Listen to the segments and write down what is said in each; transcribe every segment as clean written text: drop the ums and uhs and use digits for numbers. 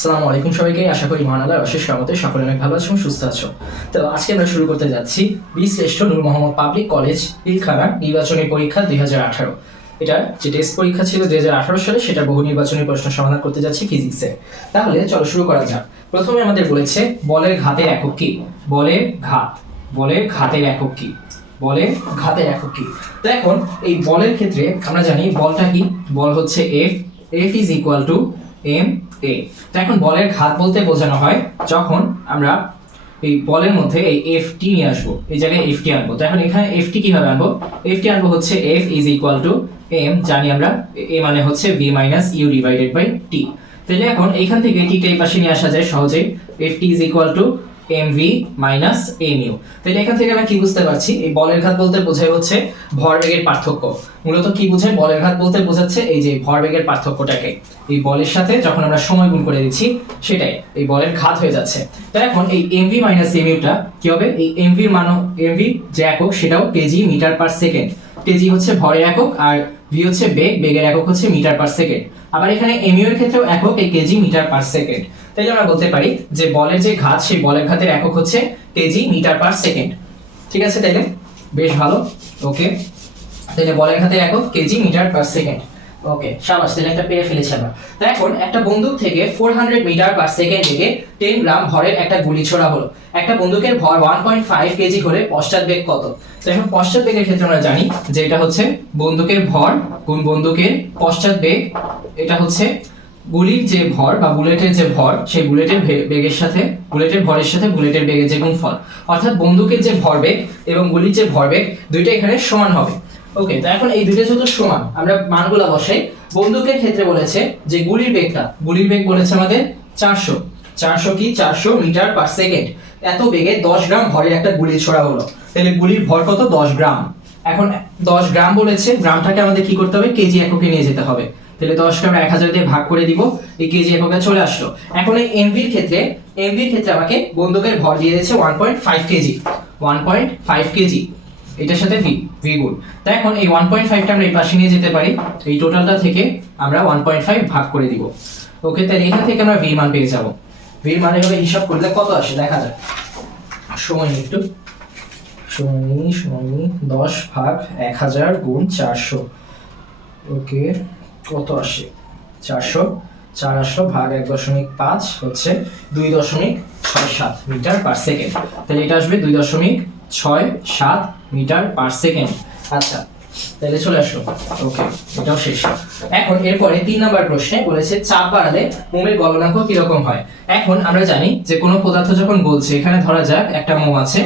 আসসালামু আলাইকুম সবাইকে, আশা করি মহান আল্লাহর অশেষ রহমতে সকলে অনেক ভালো আছো, সুস্থ আছো। তো আজকে আমরা শুরু করতে যাচ্ছি বীরশ্রেষ্ঠ নূর মোহাম্মদ পাবলিক কলেজ পিলখানা নির্বাচনী পরীক্ষা 2018। এটা যে টেস্ট পরীক্ষা ছিল 2018 সালে, সেটা বহু নির্বাচনী প্রশ্ন সমাধান করতে যাচ্ছি ফিজিক্সে। তাহলে চলো শুরু করা যাক। প্রথমে আমাদের বলেছে বলের ঘাতের একক কি। বলের ঘাতের একক কি? বলের ঘাতের একক কি? তো এখন এই বলের ক্ষেত্রে আমরা জানি বলটা কি, বল হচ্ছে F is equal to M A. তো এখন বলের ঘাত বলতে বোঝানো হয় যখন আমরা এই বলের মধ্যে এই এফ টি নিয়ে আসবো, এই জায়গায় এফ টি আনবো। তো এখন এখানে এফ টি কিভাবে আনবো? এফ টি আনবো হচ্ছে F is equal to M, জানি আমরা এ মানে হচ্ছে V minus U divided by T. তাহলে এখন এইখান থেকে টি এই পাশে নিয়ে আসা যায় সহজেই, F T is equal to M V minus M U. তাহলে এখান থেকে আমরা কি বুঝতে পারছি, এই বলের ঘাত বলতে বোঝায় হচ্ছে ভরবেগের পার্থক্য। মূলত কি বোঝায় বলের ঘাত বলতে বোঝাচ্ছে এই যে ভরবেগের পার্থক্যটাকে এই বলের সাথে যখন আমরা সময় গুণ করে দিচ্ছি, সেটাই এই বলের ঘাত হয়ে যাচ্ছে। তো এখন এই এমভি মাইনাস এমইউটা কি হবে? এই এমভির মান, এমভি যে একক সেটাও KG metre per second. KG হচ্ছে ভরের একক আর ভি হচ্ছে বেগের একক হচ্ছে মিটার পার সেকেন্ড। আবার এখানে এমইউ এর ক্ষেত্রেও একক এই কেজি মিটার পার সেকেন্ড। তাহলে আমরা বলতে পারি যে বলের যে ঘাত, সেই বলের ঘাতের একক হচ্ছে কেজি মিটার পার সেকেন্ড। ঠিক আছে, তাইলে বেশ ভালো। ওকে, তাহলে বলের ঘাতের একক কেজি মিটার পার সেকেন্ড। ওকে, শাবাশ, তাহলে একটা পেয়ে ফেলেছি আমরা। তো এখন একটা বন্দুক থেকে 400 মিটার পার সেকেন্ড বেগে 10 গ্রাম ভরের একটা গুলি ছোড়া হলো। একটা বন্দুকের ভর 1.5 কেজি হলে পশ্চাৎ বেগ কত? তো এখন পশ্চাৎ বেগের ক্ষেত্রে আমরা জানি যে এটা হচ্ছে বন্দুকের ভর গুণ বন্দুকের পশ্চাৎ বেগ। এটা হচ্ছে গুলির যে ভর বা বুলেটের যে ভর, সেই বুলেটের বেগের সাথে, বুলেটের ভরের সাথে বুলেটের বেগের যে গুণফল। অর্থাৎ বন্দুকের যে ভরবেগ এবং গুলির যে ভরবেগ দুইটা এখানে সমান হবে। ওকে, তো এখন এই দুইটা যেহেতু সমান, আমরা মানগুলো বসাই। বন্দুকের ক্ষেত্রে বলেছে যে গুলির বেগ বলেছে আমাদের 400 মিটার পার সেকেন্ড। এত বেগে 10 গ্রাম ভরের একটা গুলি ছোড়া হলো। তাহলে গুলির ভর কত? 10 গ্রাম। এখন 10 গ্রাম বলেছে, গ্রামটাকে আমাদের কি করতে হবে? কেজি এককে নিয়ে যেতে হবে। তাহলে 10 কে আমরা 1000 দিয়ে ভাগ করে দিব, এই কেজি এককে চলে আসলো। এখন এই এমভির ক্ষেত্রে আমাকে বন্দুকের ভর দিয়ে দিয়েছে 1.5 কেজি। 1.5 কেজি, এটার সাথে ভি গুণ। তাই এখন এই 1.5 টা আমরা এই পাশে নিয়ে যেতে পারি, এই টোটালটা থেকে আমরা 1.5 ভাগ করে দিব। ওকে, তাহলে এখান থেকে আমরা ভি মান পেয়ে যাব। ভি মানে হবে হিসাব করলে কত আসে দেখা যাক। সময় একটু সময় 10 ভাগ 1000 গুণ 400। ওকে, কত আসে? 400 ভাগ 1.5 হচ্ছে 2.67 মিটার পার সেকেন্ড। তাহলে এটা আসবে 2.67 মিটার পার সেকেন্ড। আচ্ছা, তাহলে চলে আসলো। ওকে, এটাও শেষ। এখন এরপরে 3 নাম্বার প্রশ্নে বলেছে চাপ বাড়ালে মোমের গলনাঙ্ক কি রকম হয়। এখন আমরা জানি যে কোনো পদার্থ যখন গলছে, এখানে ধরা যাক একটা মোম আছে,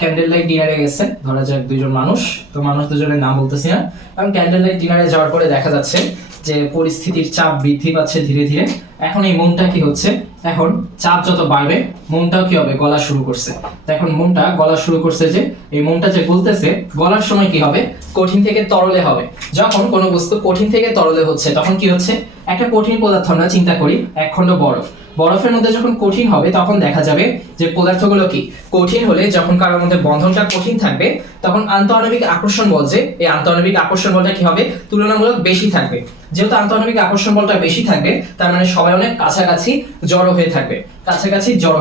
ক্যান্ডেল লাইট ডিনারে গেছে, ধরা যাক দুইজন মানুষ, তো মানুষ দুজনের নাম বলতেছি না, কারণ ক্যান্ডেল লাইট ডিনারে যাওয়ার পরে দেখা যাচ্ছে যে পরিস্থিতির চাপ বৃদ্ধি পাচ্ছে ধীরে ধীরে। এখন এই মোমটা কি হচ্ছে, এখন চাপ যত বাড়বে মোমটাও কি হবে? গলা শুরু করছে। তো এখন মোমটা গলা শুরু করছে, যে এই মোমটা যে গলতেছে, গলার সময় কি হবে? কঠিন থেকে তরলে হবে। যখন কোনো বস্তু কঠিন থেকে তরলে হচ্ছে, তখন কি হচ্ছে? একটা কঠিন পদার্থ আমরা চিন্তা করি, একখণ্ড বরফ। বরফের মধ্যে যখন কঠিন হবে, তখন দেখা যাবে যে পদার্থগুলো কি কঠিন হলে, যখন কারোর মধ্যে বন্ধনটা কঠিন থাকবে, তখন আন্তঃআণবিক আকর্ষণ বল, যে এই আন্তঃআণবিক আকর্ষণ বলটা কি হবে? তুলনামূলক বেশি থাকবে। যেহেতু আন্তঃআণবিক আকর্ষণ বলটা বেশি থাকবে, তার মানে সবাই অনেক কাছাকাছি জড়ো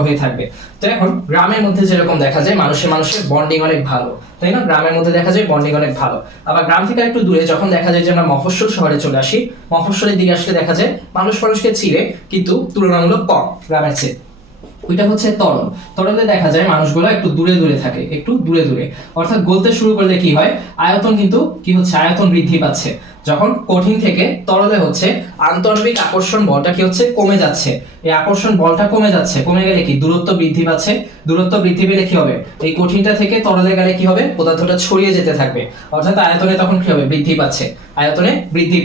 হয়ে থাকবে। তো এখন গ্রামের মধ্যে যেরকম দেখা যায় মানুষের বন্ডিং অনেক ভালো, তাই না? গ্রামের মধ্যে দেখা যায় বন্ডিং অনেক ভালো। আবার গ্রাম থেকে একটু দূরে যখন দেখা যায় যে আমরা মফস্বল শহরে চলে আসি, মফস্বলের দিকে আসলে দেখা যায় মানুষকে চিনে, কিন্তু তুলনামূলক কম গ্রামের চেয়ে। ওইটা হচ্ছে তরলে দেখা যায় মানুষগুলো একটু দূরে থাকে, অর্থাৎ গলতে শুরু করলে কি হয়? আয়তন কিন্তু কি হচ্ছে? আয়তন বৃদ্ধি পাচ্ছে। যখন কঠিন থেকে তরলে হচ্ছে, আন্তঃআণবিক আকর্ষণ বলটা কি হচ্ছে? কমে যাচ্ছে। এই আকর্ষণ বলটা কমে যাচ্ছে, কমে গেলে কি? দূরত্ব বৃদ্ধি পাচ্ছে। দূরত্ব বৃদ্ধি পেলে কি হবে? এই কঠিনটা থেকে তরলে গেলে কি হবে? পদার্থটা ছড়িয়ে যেতে থাকবে, অর্থাৎ আয়তনে তখন কি হবে? বৃদ্ধি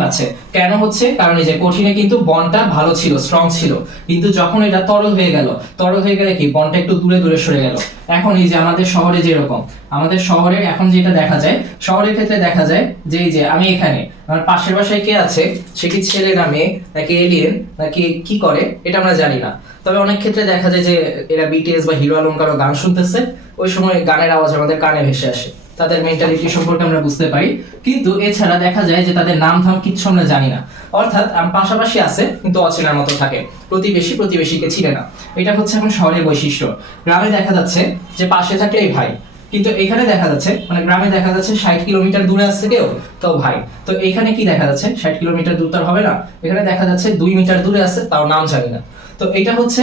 পাচ্ছে। কেন হচ্ছে? কারণ এই যে কঠিনে কিন্তু বন্ডটা ভালো ছিল, স্ট্রং ছিল, কিন্তু যখন এটা তরল হয়ে গেলে কি? বন্ডটা একটু দূরে সরে গেল। এখন এই যে আমাদের শহরে যেরকম, আমাদের শহরে এখন যেটা দেখা যায়, শহরের ক্ষেত্রে দেখা যায় যে এই যে আমি এখানে, আমার পাশের বাসায় কে আছে, সে কি ছেলে না মেয়ে, নাকি এলিয়েন, নাকি কি করে, এটা আমরা জানি না। তবে অনেক ক্ষেত্রে দেখা যায় যে এরা বিটিএস বা হিরো আলম কারো গান শুনতেছে, ওই সময় গানের আওয়াজ আমাদের কানে ভেসে আসে। তাদের মেন্টালিটি সম্পর্কে আমরা বুঝতে পারি, কিন্তু এছাড়া দেখা যায় যে তাদের নাম ধাম কিচ্ছু আমরা জানি না। অর্থাৎ পাশাপাশি আছে কিন্তু অচেনার মতো থাকে, প্রতিবেশীকে চিনে না। এটা হচ্ছে এখন শহরের বৈশিষ্ট্য। গ্রামে দেখা যাচ্ছে যে পাশে থাকলেই ভাই, কিন্তু এখানে দেখা যাচ্ছে মানে গ্রামে দেখা যাচ্ছে 60 কিলোমিটার দূরে আসছে কেউ তো ভাই, তো এখানে কি দেখা যাচ্ছে 60 কিলোমিটার দূর তার হবে না, এখানে দেখা যাচ্ছে 2 মিটার দূরে আছে তাও নাম জানি না। তো এটা হচ্ছে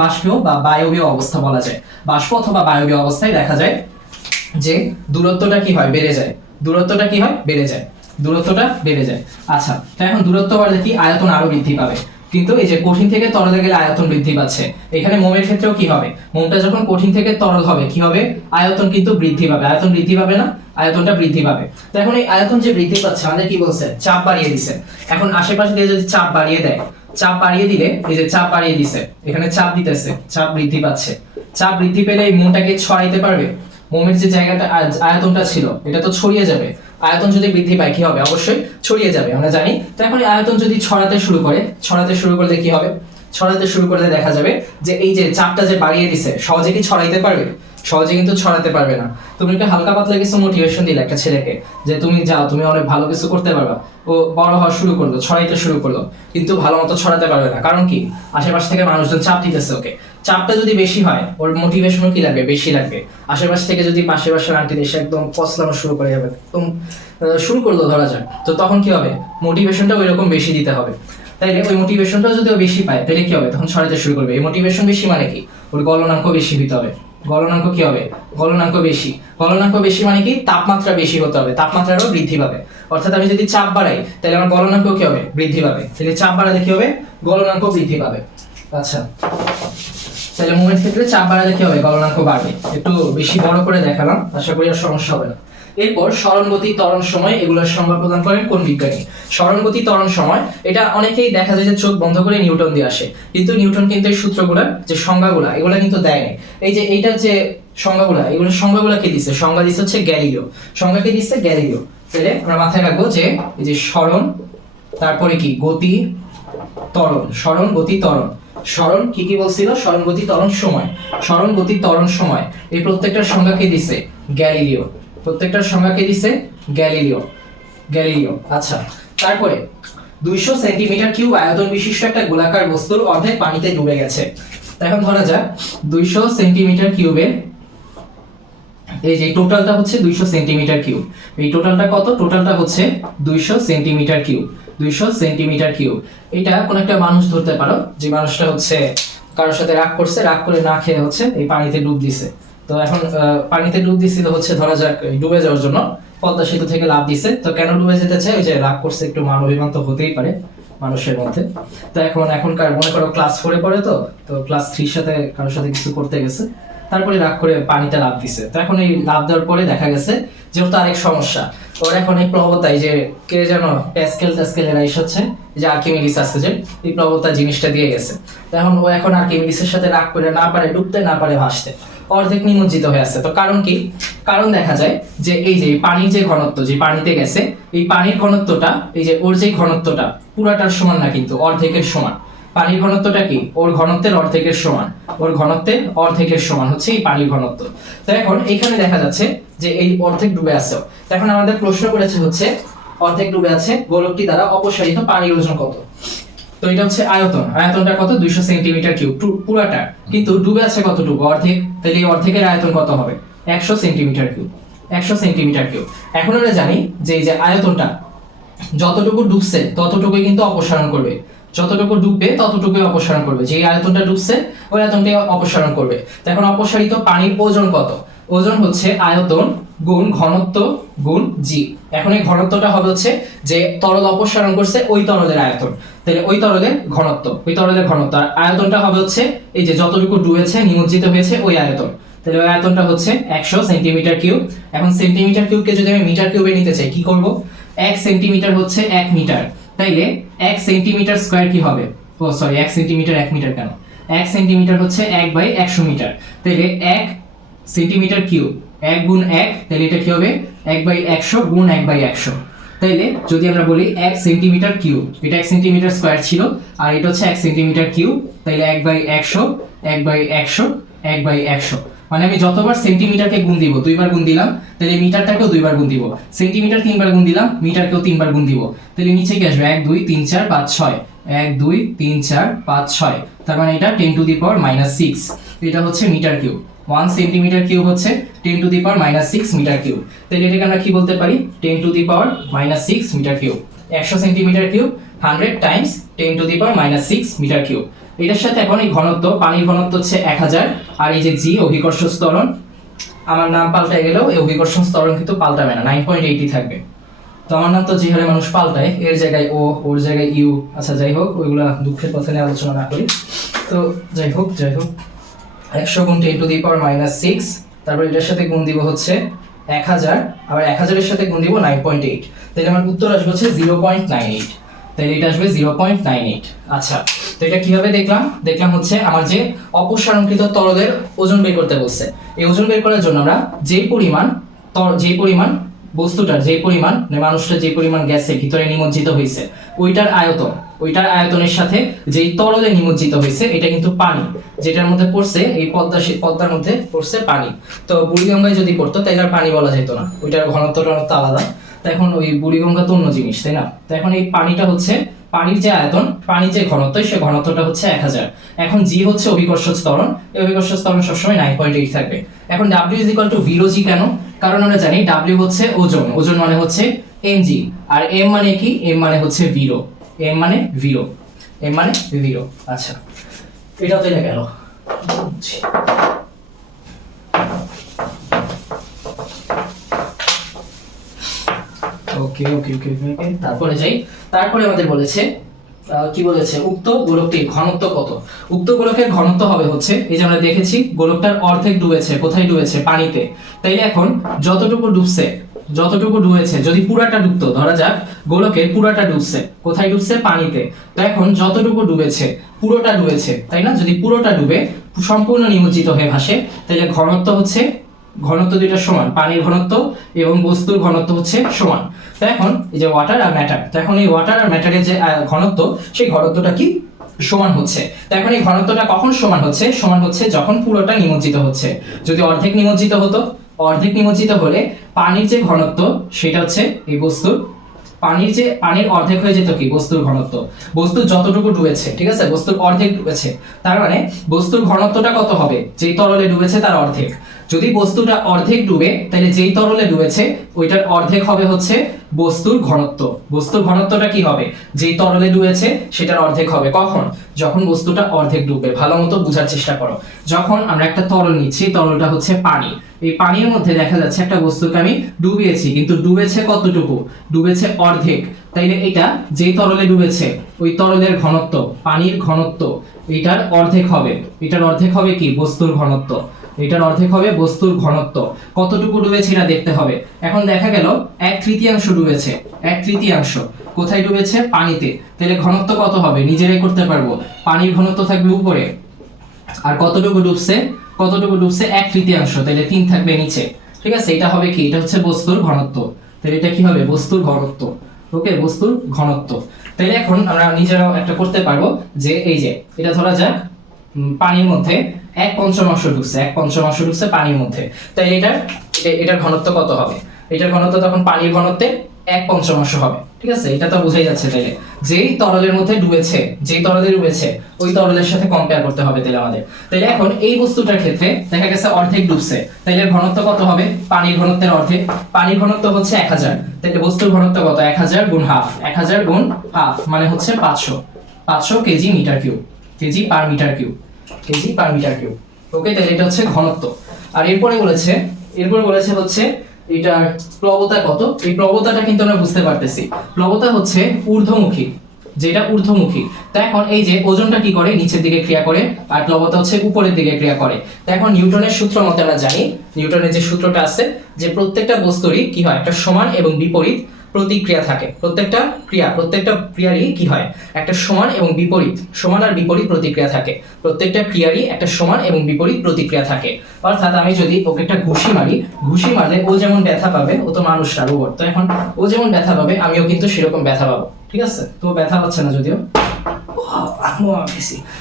বাষ্পীয় বা বায়বীয় অবস্থা বলা যায়। বাষ্প অথবা বায়বীয় অবস্থায় দেখা যায় যে দূরত্বটা কি হয়, বেড়ে যায়। দূরত্বটা কি হয়, বেড়ে যায়। দূরত্বটা বেড়ে যায়। আচ্ছা, তো এখন দূরত্ব বাড়লে কি আয়তন আরো বৃদ্ধি পাবে, কিন্তু এই যে কঠিন থেকে তরলে গেলে আয়তন বৃদ্ধি পাচ্ছে। এখানে মোমের ক্ষেত্রেও কি হবে, মোমটা যখন কঠিন থেকে তরল হবে কি হবে, আয়তন কিন্তু বৃদ্ধি পাবে। আয়তন বৃদ্ধি পাবে না, আয়তনটা বৃদ্ধি পাবে। তো এখন এই আয়তন যে বৃদ্ধি পাচ্ছে আমাদের কি বলছে, চাপ বাড়িয়ে দিছে। এখন আশেপাশে দিয়ে যদি চাপ বাড়িয়ে দেয়, চাপ বাড়িয়ে দিলে এই যে চাপ বাড়িয়ে দিছে, এখানে চাপ দিতেছে, চাপ বৃদ্ধি পাচ্ছে। চাপ বৃদ্ধি পেলে এই মোমটাকে ছড়াইতে পারবে। মোমের যে জায়গাটা আয়তনটা ছিল এটা তো ছড়িয়ে যাবে। আয়তন যদি বৃদ্ধি পায় কি হবে, অবশ্যই ছড়িয়ে যাবে, আমরা জানি। তো এখন আয়তন যদি ছড়াতে শুরু করলে কি হবে, ছড়াতে শুরু করলে দেখা যাবে যে এই যে চাপটা যে বাড়িয়ে দিছে সহজে কি ছড়াইতে পারবে, সহজে কিন্তু ছড়াতে পারবে না। তুমি একটা হালকা পাতলা কিছু মোটিভেশন দিলে একটা ছেলেকে যে তুমি যাও, তুমি অনেক ভালো কিছু করতে পারবা, ও বড় হওয়া শুরু করলো, ছড়াইতে শুরু করলো, কিন্তু ভালো মতো ছড়াতে পারবে না। কারণ কি, আশেপাশ থেকে মানুষজন চাপ দিতেছে ওকে। চাপটা যদি বেশি হয় ওর মোটিভেশনও কি লাগবে, বেশি লাগবে। আশেপাশ থেকে যদি পাশের আন্টি এসে একদম পছলানো শুরু করে যাবে, একদম শুরু করলো ধরা যাক, তো তখন কি হবে, মোটিভেশনটা ওই রকম বেশি দিতে হবে। তাইলে ওই মোটিভেশনটা যদি ও বেশি পায় তাহলে কি হবে, তখন ছড়াতে শুরু করবে। এই মোটিভেশন বেশি মানে কি, ওর গলনাঙ্ক বেশি হতে হবে। গলনাঙ্ক কি হবে, গলনাঙ্ক বেশি। গলনাঙ্ক বেশি মানে কি, তাপমাত্রা বেশি হতে হবে, তাপমাত্রারও বৃদ্ধি পাবে। অর্থাৎ আমি যদি চাপ বাড়াই তাহলে আমার গলনাঙ্ক কি হবে, বৃদ্ধি পাবে। তাহলে চাপ বাড়ালে কি হবে, গলনাঙ্ক বৃদ্ধি পাবে। আচ্ছা, তাহলে মোমের ক্ষেত্রে চাপ বাড়ালে কি হবে, গলনাঙ্ক বাড়বে। একটু বেশি বড় করে দেখালাম, আশা করি আর সমস্যা হবে না। এরপর স্মরণ গতি ত্বরণ সময়, এগুলোর সংজ্ঞা প্রদান করেন কোন বিজ্ঞানী। স্মরণ গতি ত্বরণ সময়, এটা অনেকেই দেখা যায় যে চোখ বন্ধ করে নিউটন দিয়ে আসে, কিন্তু নিউটন কিন্তু এই সূত্রগুলোর যে সংজ্ঞাগুলা এগুলা কিন্তু দেয়নি। এই যে এইটার যে সংজ্ঞাগুলা, এগুলোর সংজ্ঞাগুলা কে দিচ্ছে, সংজ্ঞা দিচ্ছে হচ্ছে গ্যালিলিও। সংজ্ঞা কে দিচ্ছে, গ্যালিলিও। তাহলে আমরা মাথায় রাখবো যে এই যে স্মরণ, তারপরে কি গতি ত্বরণ, স্মরণ গতি ত্বরণ। স্মরণ কি কি বলছিল, স্মরণ গতি ত্বরণ সময়। স্মরণ গতি ত্বরণ সময় এই প্রত্যেকটার সংজ্ঞা কে দিছে, গ্যালিলিও। প্রত্যেকটার সংজ্ঞা কে দিছে, গ্যালিলিও। আচ্ছা, তারপরে 200 সেন্টিমিটার কিউব আয়তন বিশিষ্ট একটা গোলাকার বস্তুর অর্ধেক পানিতে ডুবে গেছে। এখন ধরা যাক 200 সেন্টিমিটার কিউবে, এই যে টোটালটা হচ্ছে 200 সেন্টিমিটার কিউব। এই টোটালটা কত, টোটালটা হচ্ছে 200 সেন্টিমিটার কিউব। 200 centimetre cube. এটা কোন একটা মানুষ ধরতে পারো, যে মানুষটা হচ্ছে কারোর সাথে রাগ করছে, রাগ করে না খেয়ে হচ্ছে এই পানিতে ডুব দিছে। তো এখন পানিতে ডুব দিছিল হচ্ছে ধরা যাক ডুবে যাওয়ার জন্য, পদ্মা সেতু থেকে লাফ দিছে। তো কেন ডুবে যেতে চায়, ওই যে রাগ করছে, একটু মানবিমান তো হতেই পারে মানুষের মধ্যে। তো এখনকার মনে করো ক্লাস 4-এ পড়ে, তো ক্লাস 3-র সাথে কারোর সাথে কিছু করতে গেছে, তারপরে রাগ করে পানিতে লাফ দিছে। তো এখন এই লাফ দেওয়ার পরে দেখা গেছে যে ওর তো আরেক সমস্যা, ওর এখন এই প্রবতাই যে কে যেন প্যাসকেলের রাইস হচ্ছে যে আর্কিমিডিস আছে, যে এই প্রবতা জিনিসটা দিয়ে গেছে। তো এখন ও এখন আর্কিমিডিসের সাথে রাগ করে না পারে ডুবতে, না পারে ভাসতে, অর্ধেক নিমজ্জিত হয়ে আছে। তো কারণ কি, কারণ দেখা যায় যে এই যে পানির যে ঘনত্ব, যে পানিতে গেছে, এই পানির ঘনত্বটা, এই যে ওর যে ঘনত্বটা পুরাটার সমান না, কিন্তু অর্ধেকের সমান। পানির ঘনত্বটা কি, ওর ঘনত্বের অর্ধেকের সমান। ওর ঘনত্বের অর্ধেকের সমান হচ্ছে এই পানির ঘনত্ব। তো এখন এখানে দেখা যাচ্ছে যে এই অর্ধেক ডুবে আছে। তো এখন আমাদের প্রশ্ন করেছে হচ্ছে অর্ধেক ডুবে আছে গোলকটি দ্বারা অপসারিত পানির ওজন কত। তো এটা হচ্ছে আয়তন, আয়তনটা কত, 200 সেন্টিমিটার কিউব পুরাটা, কিন্তু ডুবে আছে কতটুকু, অর্ধেক। তাহলে এই অর্ধেকের আয়তন কত হবে, 100 সেন্টিমিটার কিউব। 100 centimetre cube. এখন আমরা জানি যে এই যে আয়তনটা যতটুকু ডুবছে ততটুকুই কিন্তু অপসারণ করবে, যতটুকু ডুববে ততটুকুই অপসারণ করবে। যে আয়তনটা ডুবছে ওই আয়তনটাই অপসারণ করবে। তো এখন অপসারিত পানির ওজন কত, ওজন হচ্ছে আয়তন গুণ ঘনত্ব গুণ জি। এখন এই ঘনত্বটা হবে হচ্ছে যে তরল অপসারণ করছে ওই তরলের আয়তন, তাহলে ওই তরলের ঘনত্ব, ওই তরলের ঘনত্ব। আর আয়তনটা হবে হচ্ছে এই যে যতটুকু ডুবেছে, নিমজ্জিত হয়েছে ওই আয়তন। তাহলে ওই আয়তনটা হচ্ছে 100 সেন্টিমিটার কিউব। এখন সেন্টিমিটার কিউবকে যদি আমি মিটার কিউবে নিতে চাই কি করব, 1 সেন্টিমিটার হচ্ছে 1 মিটার, তাইলে 1 সেন্টিমিটার স্কয়ার কি হবে, ও সরি 1 সেন্টিমিটার 1 মিটার কেন, 1 সেন্টিমিটার হচ্ছে 1/100 মিটার। তাইলে 1 সেন্টিমিটার কিউব 1 গুণ 1, তাহলে এটা কি হবে 1/100 গুণ 1/100। তাইলে যদি আমরা বলি 1 সেন্টিমিটার কিউব, এটা 1 সেন্টিমিটার স্কয়ার ছিল, আর এটা হচ্ছে 1 সেন্টিমিটার কিউব, তাইলে 1/100 1/100 1/100। মানে আমি যতবার সেন্টিমিটারকে গুণ দিব, দুইবার গুণ দিলাম, তাহলে মিটারটাকেও দুইবার গুণ দিব, সেন্টিমিটার তিনবার গুণ দিলাম, মিটারকেও তিনবার গুণ দিব, তাহলে নিচে কি আসবে 1 2 3 4 5 6, 1 2 3 4 5 6, তার মানে এটা 10 টু দি পাওয়ার -6, এটা হচ্ছে মিটার কিউব। 1 সেন্টিমিটার কিউব হচ্ছে 10 to the power -6 metre cube. তাহলে এটাকে আমরা কি বলতে পারি, 10 to the power -6 metre cube. 100 centimetre cube 100 times 10 to the power -6 metre cube. এটার সাথে এখন এই ঘনত্ব, পানির ঘনত্ব হচ্ছে 1000, আর এই যে জি অভিকর্ষ ত্বরণ, আমার নাম পাল্টে গেলেও এই অভিকর্ষণ ত্বরণ কিন্তু পাল্টাবে না, 9.80 থাকবে। তো আমার নাম তো যে হারে মানুষ পাল্টায়, এর জায়গায় ও, ওর জায়গায় ইউ, আচ্ছা যাই হোক, ওইগুলা দুঃখের কথা নিয়ে আলোচনা না করি। তো যাই হোক 100 গুণ 10 টু দি পাওয়ার -6, তারপর এটার সাথে গুণ দিব হচ্ছে 1000, আবার 1000 এর সাথে গুণ দিব 9.8, তাহলে আমার উত্তর আসবে হচ্ছে 0.98, তাহলে এটা আসবে 0.98। আচ্ছা, তো এটা কিভাবে দেখলাম হচ্ছে আমার যে অপসারণকৃত তরলের ওজন বের করতে বলছে। এই ওজন বের করার জন্য আমরা যেই পরিমাণ বস্তুটার, যে পরিমাণ মানুষটা যে পরিমাণ গ্যাসের ভিতরে নিমজ্জিত হয়েছে, ওইটার আয়তনের সাথে যেই তরলে নিমজ্জিত হয়েছে, এটা কিন্তু পানি, যেটার মধ্যে পড়ছে এই পদ্মার মধ্যে পড়ছে পানি। তো বুড়িগঙ্গায় যদি পড়তো তাহলে আর পানি বলা যেত না, ওইটার ঘনত্বটা আলাদা। তো এখন ওই বুড়িগঙ্গা তো অন্য জিনিস, তাই না? তো এখন এই পানিটা হচ্ছে, পানির যে আয়তন, পানির যে ঘনত্ব, সে ঘনত্বটা হচ্ছে 1000। এখন জি হচ্ছে অভিকর্ষ ত্বরণ, এই অভিকর্ষ ত্বরণ সবসময় 9.8 থাকবে। এখন W = v rho g কেন? কারণ আমরা জানি W হচ্ছে ওজন মানে হচ্ছে mg, আর m মানে কি? m মানে হচ্ছে v rho, m মানে v rho, m মানে v rho। আচ্ছা, এটাও তো এটা গেল। ওকে, তারপরে আমাদের বলেছে কি বলেছে, উক্ত গোলকটির ঘনত্ব কত? উক্ত গোলকের ঘনত্ব হবে হচ্ছে, এই যে আমরা দেখেছি গোলকটার অর্ধেক ডুবেছে, কোথায় ডুবেছে? পানিতে। তাইলে এখন যতটুকু ডুবেছে, যদি পুরাটা ডুবতো, ধরা যাক গোলকের পুরাটা ডুবছে, কোথায় ডুবছে? পানিতে। তো এখন যতটুকু ডুবেছে, পুরোটা ডুবেছে, তাই না? যদি পুরোটা ডুবে সম্পূর্ণ নিমজ্জিত হয়ে ভাসে, তাহলে ঘনত্ব দুইটা সমান, পানির ঘনত্ব এবং বস্তুর ঘনত্ব হচ্ছে সমান। তো এখন এই যে ওয়াটার আর ম্যাটার, তো এখন এই ওয়াটার আর ম্যাটারের যে ঘনত্ব, সেই ঘনত্বটা কি? সমান হচ্ছে। তো এখন এই ঘনত্বটা কখন সমান হচ্ছে? যখন পুরোটা নিমজ্জিত হচ্ছে। যদি অর্ধেক নিমজ্জিত হতো, অর্ধেক নিমজ্জিত হলে পানির যে ঘনত্ব, সেটা হচ্ছে এই বস্তুর, পানির অর্ধেক হয়ে যেত কি? বস্তুর ঘনত্ব। বস্তু যতটুকু ডুবেছে, ঠিক আছে, বস্তুর অর্ধেক ডুবেছে, তার মানে বস্তুর ঘনত্বটা কত হবে? যেই তরলে ডুবেছে তার অর্ধেক। যদি বস্তুটা অর্ধেক ডুবে, তাহলে যেই তরলে ডুবেছে ওইটার অর্ধেক হবে হচ্ছে বস্তুর ঘনত্ব। বস্তুর ঘনত্বটা কি হবে? যেই তরলে ডুবেছে সেটার অর্ধেক হবে। কখন? যখন বস্তুটা অর্ধেক ডুববে। ভালো মতো বোঝার চেষ্টা করো। যখন আমরা একটা তরল নিচ্ছি, তরলটা হচ্ছে পানি, এই পানির মধ্যে দেখা যাচ্ছে একটা বস্তুকে আমি ডুবিয়েছি, কিন্তু ডুবেছে কতটুকু? ডুবেছে অর্ধেক। তাইলে এটা যেই তরলে ডুবেছে ওই তরলের ঘনত্ব, পানির ঘনত্ব, এটার অর্ধেক হবে। এটার অর্ধেক হবে কি? বস্তুর ঘনত্ব। এটার অর্ধেক হবে বস্তুর ঘনত্ব। কতটুকু ডুবেছে এটা দেখতে হবে। এখন দেখা গেল 1/3 ডুবেছে। 1/3 কোথায় ডুবেছে? পানিতে। তাহলে ঘনত্ব কত হবে? নিজেরাই করতে পারবো। পানির ঘনত্ব থাকবে উপরে, আর কতটুকু ডুবছে? 1/3, তাহলে 3 থাকবে নিচে। ঠিক আছে, এটা হবে কি? এটা হচ্ছে বস্তুর ঘনত্ব। তাহলে এটা কি হবে? বস্তুর ঘনত্ব। ওকে, বস্তুর ঘনত্ব। তাহলে এখন আমরা নিজেরাও একটা করতে পারবো, যে এই যে এটা ধরা যাক পানির মধ্যে 1/5 ঢুকছে পানির মধ্যে। তাই এটার ঘনত্ব কত হবে? এটার ঘনত্ব তখন পানির ঘনত্বের 1/5 হবে। ঠিক আছে, এটা তো বোঝাই যাচ্ছে। তাইলে যেই তরলের মধ্যে ডুবেছে, ওই তরলের সাথে কম্পেয়ার করতে হবে তাহলে আমাদের। তাইলে এখন এই বস্তুটার ক্ষেত্রে দেখা গেছে অর্ধেক ডুবছে, তাইলে ঘনত্ব কত হবে? পানির ঘনত্বের অর্ধেক। পানির ঘনত্ব হচ্ছে 1000, তাইলে বস্তুর ঘনত্ব কত? 1000 গুণ হাফ মানে হচ্ছে 500 কেজি পার মিটার কিউব। ওকে, তাহলে এটা হচ্ছে ঘনত্ব। আর এরপরে বলেছে হচ্ছে এটার প্লবতা কত। এই প্লবতাটা কিন্তু আমরা বুঝতে পারতেছি। প্লবতা হচ্ছে ঊর্ধ্বমুখী, যেটা ঊর্ধ্বমুখী। তো এখন এই যে ওজনটা কি করে? নিচের দিকে ক্রিয়া করে, আর প্লবতা হচ্ছে উপরের দিকে ক্রিয়া করে। তো এখন নিউটনের সূত্র মতে আমরা জানি, নিউটনের যে সূত্রটা আছে, যে প্রত্যেকটা বস্তুরই কি হয়? একটা সমান এবং বিপরীত প্রতিক্রিয়া থাকে। প্রত্যেকটা ক্রিয়ারই কি হয়? একটা সমান আর বিপরীত প্রতিক্রিয়া থাকে। প্রত্যেকটা ক্রিয়ারই একটা সমান এবং বিপরীত প্রতিক্রিয়া থাকে। অর্থাৎ আমি যদি ওকে একটা ঘুষি মারলে ও যেমন ব্যথা পাবে, ও তো মানুষ না, রোবট, তো এখন ও যেমন ব্যথা পাবে আমিও কিন্তু সেরকম ব্যথা পাবো। ঠিক আছে, তো ব্যথা পাচ্ছে না যদিও।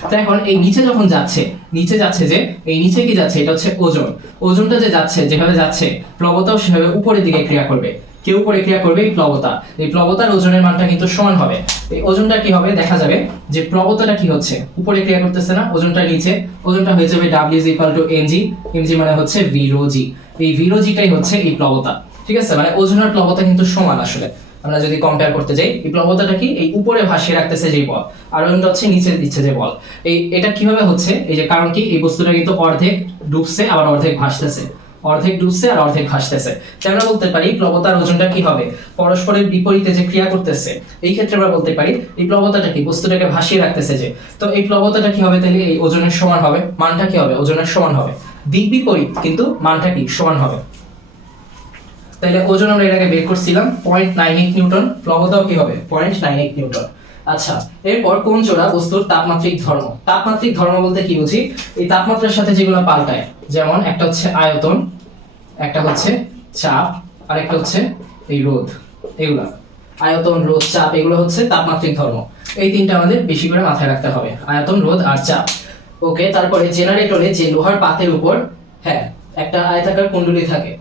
তো এখন এই নিচে যখন যাচ্ছে, নিচে যাচ্ছে যে এই নিচে কি যাচ্ছে, এটা হচ্ছে ওজন। ওজনটা যে যাচ্ছে, যেভাবে যাচ্ছে প্লবতাও সেভাবে উপরের দিকে ক্রিয়া করবে। কে উপরে ক্রিয়া করবে? এই প্লবতা। এই প্লবতার ওজনের মানটা কিন্তু সমান হবে। এই ওজনটা কি হবে দেখা যাবে যে প্লবতাটা কি হচ্ছে, উপরে ক্রিয়া করতেছে না, ওজনটা নিচে। ওজনটা হয়ে যাবে W = mg। mg মানে হচ্ছে v rho g। এই v rho g টাই হচ্ছে এই প্লবতা। ঠিক আছে, মানে ওজন আর প্লবতা কিন্তু সমান আসলে। আমরা যদি কম্পেয়ার করতে যাই, এই প্লবতাটা কি এই উপরে ভাসিয়ে রাখতেছে যে বল, আর ওজনটা হচ্ছে নিচে দিচ্ছে যে বল। এটা কিভাবে হচ্ছে, এই যে কারণ কি এই বস্তুটা কিন্তু অর্ধেক ডুবছে আবার অর্ধেক ভাসতেছে, অর্ধেক ডুবছে আর অর্ধেক ভাসতেছে। আমরা বলতে পারি প্লবতার ওজনটা কি হবে, পরস্পরের বিপরীতে যে ক্রিয়া করতেছে। এই ক্ষেত্রে আমরা বলতে পারি এই প্লবতাটা কি বস্তুটাকে ভাসিয়ে রাখতেছে যে, তো এই প্লবতাটা কি হবে তাহলে এই ওজনের সমান হবে, মানটা কি হবে ওজনের সমান হবে। দিক বিপরীত কিন্তু মানটা কি সমান হবে। তাহলে ওজন আমরা এটাকে বের করছিলাম 0.98 নিউটন, প্লবতাও কি হবে 0.98 নিউটন। আচ্ছা, এরপর কোন জোড়া বস্তুর তাপমাত্রিক ধর্ম। তাপমাত্রিক ধর্ম বলতে কি বুঝি, এই তাপমাত্রার সাথে যেগুলো পাল্টায়, যেমন একটা হচ্ছে আয়তন, একটা হচ্ছে চাপ, আর একটা হচ্ছে এই রোধ। এগুলা আয়তন, রোধ, চাপ, এগুলো হচ্ছে তাপমাত্রিক ধর্ম। এই তিনটা আমাদের বেশি করে মাথায় রাখতে হবে, আয়তন, রোধ আর চাপ। ওকে, তারপরে জেনারেটরে যে লোহার পাতের উপর হ্যাঁ একটা আয়তাকার কুণ্ডলী থাকে।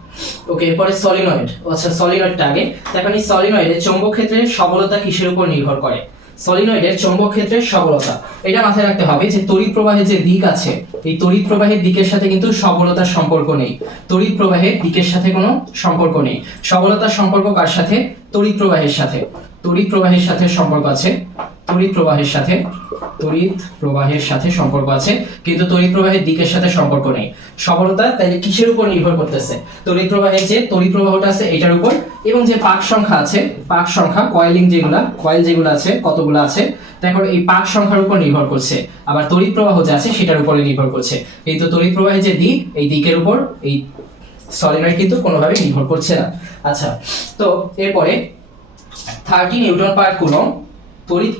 ওকে, এরপরে সলিনয়েড। আচ্ছা, সলিনয়েডটা আগে দেখুন। এই সলিনয়েডের চৌম্বক ক্ষেত্রের সবলতা কিসের উপর নির্ভর করে? সলিনয়েডের চৌম্বক ক্ষেত্রের সবলতা, এটা মাথায় রাখতে হবে যে তড়িৎ প্রবাহের যে দিক আছে, এই তড়িৎ প্রবাহের দিকের সাথে কিন্তু সবলতার সম্পর্ক নেই। তড়িৎ প্রবাহের দিকের সাথে কোনো সম্পর্ক নেই। সবলতার সম্পর্ক কার সাথে? তড়িৎ প্রবাহের সাথে। তড়িৎ প্রবাহের সাথে সম্পর্ক আছে, তড়িৎ প্রবাহের সাথে, তড়িৎ প্রবাহের সাথে সম্পর্ক আছে, কিন্তু তড়িৎ প্রবাহের দিকের সাথে সম্পর্ক নেই। সবলতা তাহলে কিসের উপর নির্ভর করতেছে? তড়িৎ প্রবাহের যে তড়িৎ প্রবাহটা আছে এটার উপর, এবং যে পাক সংখ্যা আছে, পাক সংখ্যা কয়েলিং যেগুলা, কয়েল যেগুলো আছে কতগুলো আছে, দেখো এই পাক সংখ্যার উপর নির্ভর করছে। আবার তড়িৎ প্রবাহ যে আছে সেটার উপরে নির্ভর করছে। কিন্তু তড়িৎ প্রবাহের যে দিক, এই দিকের উপর এই সলিনয়েড কিন্তু কোনোভাবে নির্ভর করছে না। আচ্ছা, তো এরপরে 30 নিউটন পার কুলম্ব তড়িৎ।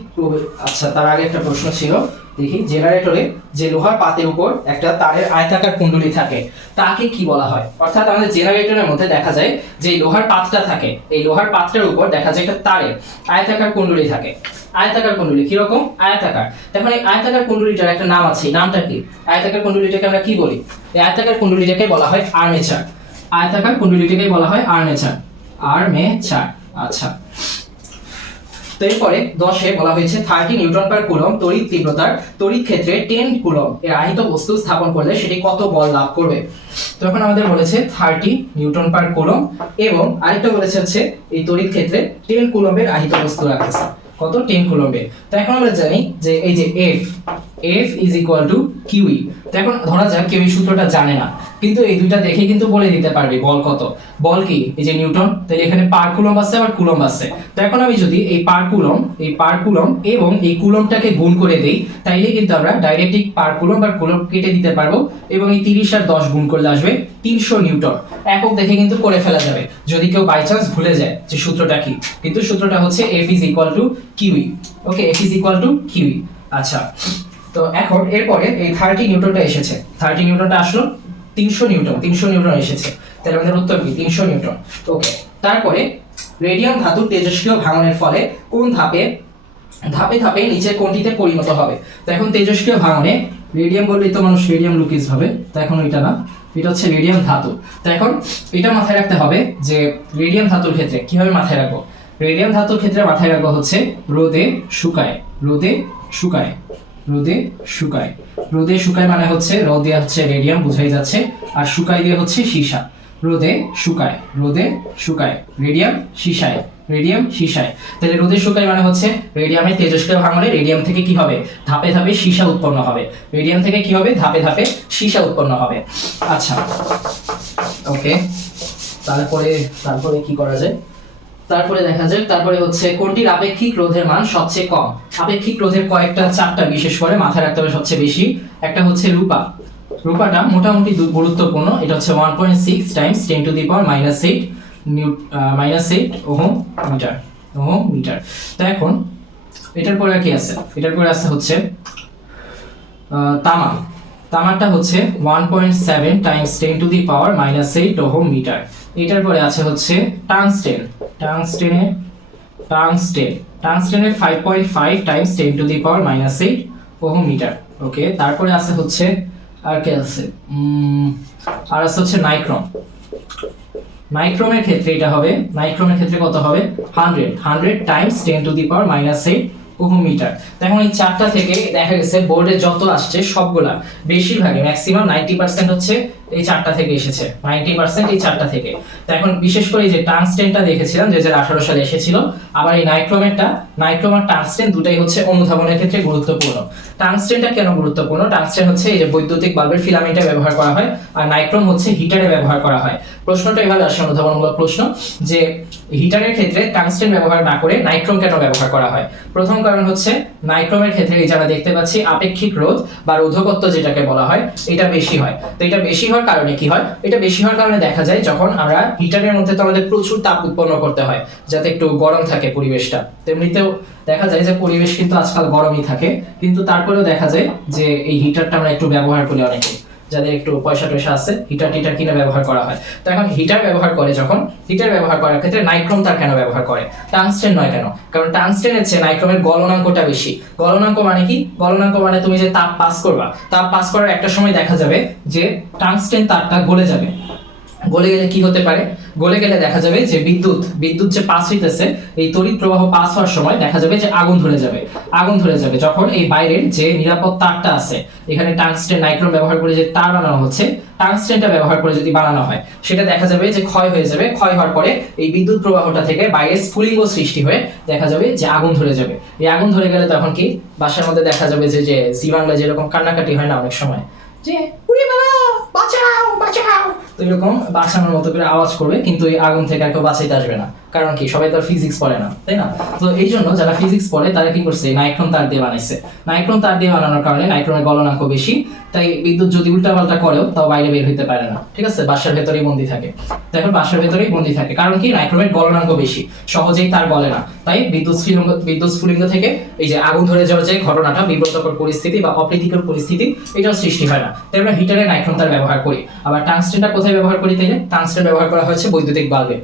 আচ্ছা, তার আগে একটা প্রশ্ন ছিল, দেখি জেনারেটরে যে লোহার পাতের উপর একটা তারের আয়তাকার কুণ্ডলী থাকে তাকে কি বলা হয়? অর্থাৎ আমাদের জেনারেটরের মধ্যে দেখা যায় যে লোহার পাতটা থাকে, এই লোহার পাতটার উপর দেখা যায় একটা তারের আয়তাকার কুণ্ডলী থাকে। আয়তাকার কুণ্ডলী কিরকম? আয়তাকার। দেখুন এই আয়তাকার কুণ্ডলীটার একটা নাম আছে, নামটা কি? আয়তাকার কুণ্ডলীটাকে আমরা কি বলি? এই আয়তাকার কুণ্ডলীটাকে বলা হয় আর্মেচার। আয়তাকার কুণ্ডলীটাকে বলা হয় আর্মেচার, আর্মেচার। আচ্ছা, তো এরপরে 10-এ বলা হয়েছে 30 নিউটন পার কুলম্ব তড়িৎ তীব্রতার তড়িৎ ক্ষেত্রে 10 কুলম্ব এর আহিত বস্তু স্থাপন করলে সেটি কত বল লাভ করবে? তখন আমাদের বলেছে 30 নিউটন পার কুলম্ব, এবং আরেকটা বলেছে হচ্ছে এই তড়িৎ ক্ষেত্রে 10 কুলম্বের আহিত বস্তু রাখতেছে। কত? 10 কুলম্বে। তো এখন আমরা জানি যে এই যে F = QE। তো এখন ধরা যাক কেউ এই সূত্রটা জানে না, কিন্তু এই দুইটা দেখে কিন্তু বলে দিতে পারবে বল কত। বল কি? এই যে নিউটন, তাহলে এখানে পার কুলম্ব আছে আবার কুলম্ব আছে। তো এখন আমি যদি এই পার কুলম্ব এবং এই কুলম্বটাকে গুণ করে দেই, তাইলে কিন্তু আমরা ডাইরেক্ট পার কুলম্ব আর কুলম্ব কেটে দিতে পারবো, এবং এই 30 আর 10 গুণ করলে আসবে 300 নিউটন। একক দেখে কিন্তু করে ফেলা যাবে যদি কেউ বাই চান্স ভুলে যায় যে সূত্রটা কি। কিন্তু সূত্রটা হচ্ছে F = QE। ওকে, F = QE। আচ্ছা, তো এখন এরপরে এই 30 নিউটনটা এসেছে, 30 নিউটনটা আসলো, 300 নিউটন এসেছে, তাহলে আমাদের উত্তর কি? 300 নিউটন। ওকে, তারপরে রেডিয়াম ধাতু তেজস্ক্রিয় ভাঙনের ফলে কোন ধাপে ধাপে নিচে কোনটিতে পরিণত হবে? তো এখন তেজস্ক্রিয় ভাঙনে রেডিয়াম বললেই তো মানুষ রেডিয়াম লুকিস ভাবে, তো এখন ওইটা না, এটা হচ্ছে রেডিয়াম ধাতু। তো এখন এটা মাথায় রাখতে হবে যে রেডিয়াম ধাতুর ক্ষেত্রে কিভাবে মাথায় রাখবো। রেডিয়াম ধাতুর ক্ষেত্রে মাথায় রাখবো হচ্ছে রোদে শুকায়, রোদে শুকায়, রোদে শুকায়। রোদে শুকায় মানে হচ্ছে রোদ দিয়ে হচ্ছে রেডিয়াম, বোঝাই যাচ্ছে, আর শুকায় দিয়ে হচ্ছে সীসা। রোদে শুকায়, রোদে শুকায়, রেডিয়াম সীসায়, রেডিয়াম সীসায়। তাহলে রোদে শুকায় মানে হচ্ছে রেডিয়ামের তেজস্ক্রিয় ভাঙনে রেডিয়াম থেকে কি হবে? ধাপে ধাপে সীসা উৎপন্ন হবে। রেডিয়াম থেকে কি হবে? ধাপে ধাপে সীসা উৎপন্ন হবে। আচ্ছা, ওকে, তারপরে কি করা যায়? তারপরে দেখা যায়, তারপরে হচ্ছে কোনটির আপেক্ষিক রোধের মান সবচেয়ে কম? আপেক্ষিক রোধের কয়েকটা চারটা বিশেষ করে মাথায় রাখতে হবে সবচেয়ে বেশি। একটা হচ্ছে রূপা। রূপাটা মোটামুটি গুরুত্বপূর্ণ, এটা হচ্ছে 1.6 টাইমস 10⁻⁸ ওহম মিটার। তো এখন এটার পরে কি আছে? এটার পরে আছে হচ্ছে তামা। তামাটা হচ্ছে 1.7 টাইমস 10⁻⁸ ওহম মিটার। এটার পরে আছে হচ্ছে টাংস্টেন। টাংস্টেনের টাংস্টেন, টাংস্টেনের 5.5 times 10 to the power -8 ohm metre. Okay, তারপরে আছে হচ্ছে আর কে আছে, আর আছে হচ্ছে নাইক্রোম। নাইক্রোমের ক্ষেত্রে এটা হবে, নাইক্রোমের ক্ষেত্রে কত হবে, 100 times 10 to the power -8 ohm metre. এখন এই চারটা থেকে দেখা গেছে বোর্ডে যত আসছে সবগুলা বেশিরভাগই ম্যাক্সিমাম 90% হচ্ছে এই চারটা থেকে এসেছে, 90% এই চারটা থেকে। তো এখন বিশেষ করে এই যে টাংস্টেনটা দেখেছিলাম 2018 সালে এসেছিল, আবার এই নাইক্রোমেরটা, নাইক্রোম আর টাংস্টেন দুটাই হচ্ছে অনুধাবনের ক্ষেত্রে গুরুত্বপূর্ণ। টাংস্টেনটা কেন গুরুত্বপূর্ণ, টাংস্টেন হচ্ছে এই যে বৈদ্যুতিক বাল্বের ফিলামেন্টে ব্যবহার করা হয়, আর নাইক্রোম হচ্ছে হিটারে ব্যবহার করা হয়। প্রশ্নটা এভাবে আসে, অনুধাবনমূলক প্রশ্ন, যে হিটারের ক্ষেত্রে টাংস্টেন ব্যবহার না করে নাইক্রোম কেন ব্যবহার করা হয়। প্রথম কারণ হচ্ছে নাইক্রোমের ক্ষেত্রে এই যারা দেখতে পাচ্ছি আপেক্ষিক রোধ বা রোধকত্ব যেটাকে বলা হয় এটা বেশি হয়। তো এটা বেশি হওয়ার কারণে কি হয়, এটা বেশি হওয়ার কারণে দেখা যায় যখন আমরা হিটারের মধ্যে তো আমাদের প্রচুর তাপ উৎপন্ন করতে হয় যাতে একটু গরম থাকে পরিবেশটা, তেমনিতেও দেখা যায় যে পরিবেশ কিন্তু আজকাল গরমই থাকে, কিন্তু তারপরেও দেখা যায় যে এই হিটারটা আমরা একটু ব্যবহার করি, অনেকে যাদের একটু পয়সা টয়সা আছে হিটার টিটার কিনে ব্যবহার করা হয়। তো এখন হিটার ব্যবহার করে, যখন হিটার ব্যবহার করার ক্ষেত্রে নাইক্রোম তার কেন ব্যবহার করে, টাংস্টেন নয় কেন? কারণ টাংস্টেনের চেয়ে নাইক্রোমের গলনাঙ্কটা বেশি। গলনাঙ্ক মানে কি? গলনাঙ্ক মানে তুমি যে তাপ পাস করবা, তাপ পাস করার একটা সময় দেখা যাবে যে টাংস্টেন তারটা গলে যাবে। গলে গেলে কি হতে পারে, গলে গেলে দেখা যাবে যে বিদ্যুৎ যে পাস হইতেছে, এই তড়িৎ প্রবাহ পাস হওয়ার সময় দেখা যাবে যে আগুন ধরে যাবে। আগুন ধরে যাবে যখন এই বাইরের যে নিরাপদ তারটা আছে, এখানে টাংস্টেন নাইক্রোম ব্যবহার করে যে তার বানানো হচ্ছে, টাংস্টেনটা ব্যবহার করে যদি বানানো হয়, সেটা দেখা যাবে যে ক্ষয় হয়ে যাবে। ক্ষয় হওয়ার পরে এই বিদ্যুৎ প্রবাহটা থেকে বাইরে স্ফুলিঙ্গ সৃষ্টি হয়ে দেখা যাবে যে আগুন ধরে যাবে। এই আগুন ধরে গেলে তখন কি বাসার মধ্যে দেখা যাবে যে জি বাংলায় যেরকম কান্নাকাটি হয় না অনেক সময়, যে উড়ে বাবা বাঁচাও বাঁচাও, তো এরকম বাঁচানোর মতো করে আওয়াজ করবে, কিন্তু এই আগুন থেকে আর কেউ বাঁচাইতে আসবে না। কারণ কি, সবাই তো ফিজিক্স পড়ে না, তাই না? তো এই জন্য যারা ফিজিক্স পড়ে তারা কি করছে, নাইক্রোম তার দিয়ে বানাইছে। নাইক্রোম তার দিয়ে বানানোর কারণে নাইক্রোমের গলনাঙ্ক বেশি, তাই বিদ্যুৎ যদি উল্টাপাল্টা করেও তাও বাইরে বের হইতে পারে না, ঠিক আছে? বাসার ভেতরেই বন্দি থাকে। দেখো বাসার ভেতরেই বন্দি থাকে, কারণ কি, নাইক্রোমের গলনাঙ্ক বেশি, সহজেই তার গলে না। তাই বিদ্যুৎ স্ফুলিঙ্গ থেকে এই যে আগুন ধরে যাওয়ার যে ঘটনাটা, বিব্রতকর পরিস্থিতি বা অপ্রীতিকর পরিস্থিতি, এটাও সৃষ্টি হয় না। তাই আমরা হিটারে নাইক্রোম তার ব্যবহার করি। আবার টাংস্টেনটা কোথায় ব্যবহার করি তাইলে? টাংস্টেন ব্যবহার করা হয়েছে বৈদ্যুতিক বাল্বে,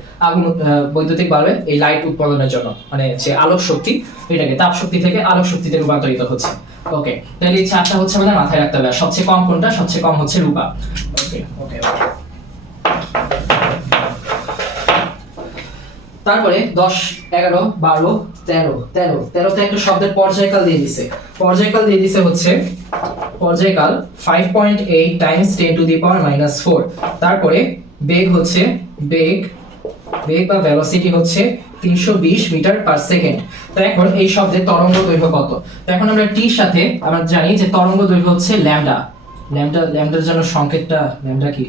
বৈদ্যুতিক বাল্বে এই লাইট উৎপাদনের জন্য, মানে যে আলোক শক্তি, এটাকে তাপ শক্তি থেকে আলোক শক্তিতে রূপান্তরিত হচ্ছে। ওকে, তাহলে এই চারটা হচ্ছে আমাদের মাথায় রাখতে হবে। সবচেয়ে কম কোনটা? সবচেয়ে কম হচ্ছে রূপা। ওকে ওকে ওকে। তারপরে 10, 11, 12, 13 13তে একটা শব্দের পর্যায়কাল দিয়ে দিছে। পর্যায়কাল দিয়ে দিছে হচ্ছে পর্যায়কাল 5.8 টাইমস 10 টু দি পাওয়ার -4। তারপরে বেগ হচ্ছে বেগ বা ভেলোসিটি হচ্ছে 320 মিটার পার সেকেন্ড। তো এখন এই শব্দের তরঙ্গ দৈর্ঘ্য কত? তো এখন আমরা টির সাথে আমরা জানি যে তরঙ্গ দৈর্ঘ্য হচ্ছে ল্যামডা। ল্যামডার জন্য সংকেতটা ল্যামডা কি?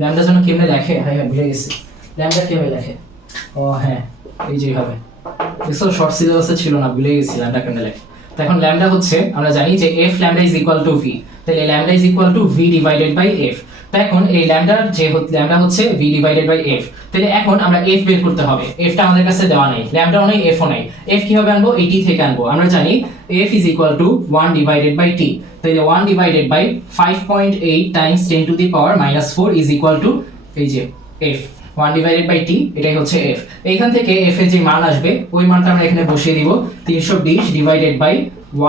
ল্যামডার জন্য কেমনে লেখে? হ্যাঁ ভুলে গেছি। ল্যামডা কিভাবে লেখে? ও হ্যাঁ, এই যে হবে। এসব শর্ট সিলেবাসে ছিল না, ভুলে গেছি ল্যামডা কেমনে লেখে। তো এখন ল্যামডা হচ্ছে আমরা জানি যে f lambda is equal to v, তাহলে lambda is equal to v divided by f। তো এখন এই ল্যামডা হচ্ছে v ডিভাইডেড বাই f। তাহলে এখন আমরা f বের করতে হবে। f টা আমাদের কাছে দেওয়া নেই, ল্যামডাও নেই, f ও নেই। f কিভাবে আনবো? এই t থেকে আনবো। আমরা জানি f is equal to 1 divided by t, তাহলে 1 divided by 5.8 times 10 to the power -4 is equal to এই যে f, 1 ডিভাইডেড বাই t, এটাই হচ্ছে f। এইখান থেকে f এর যে মান আসবে ওই মানটা আমরা এখানে বসিয়ে দিব, 320 divided by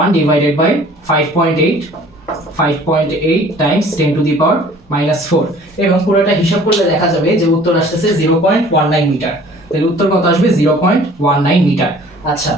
1 divided by 5.8 times 10 to the power -4, এবং পুরোটা হিসাব করলে দেখা যাবে যে উত্তর আসছে 0.19 মিটার। তাহলে উত্তর কত আসবে? 0.19 মিটার। আচ্ছা,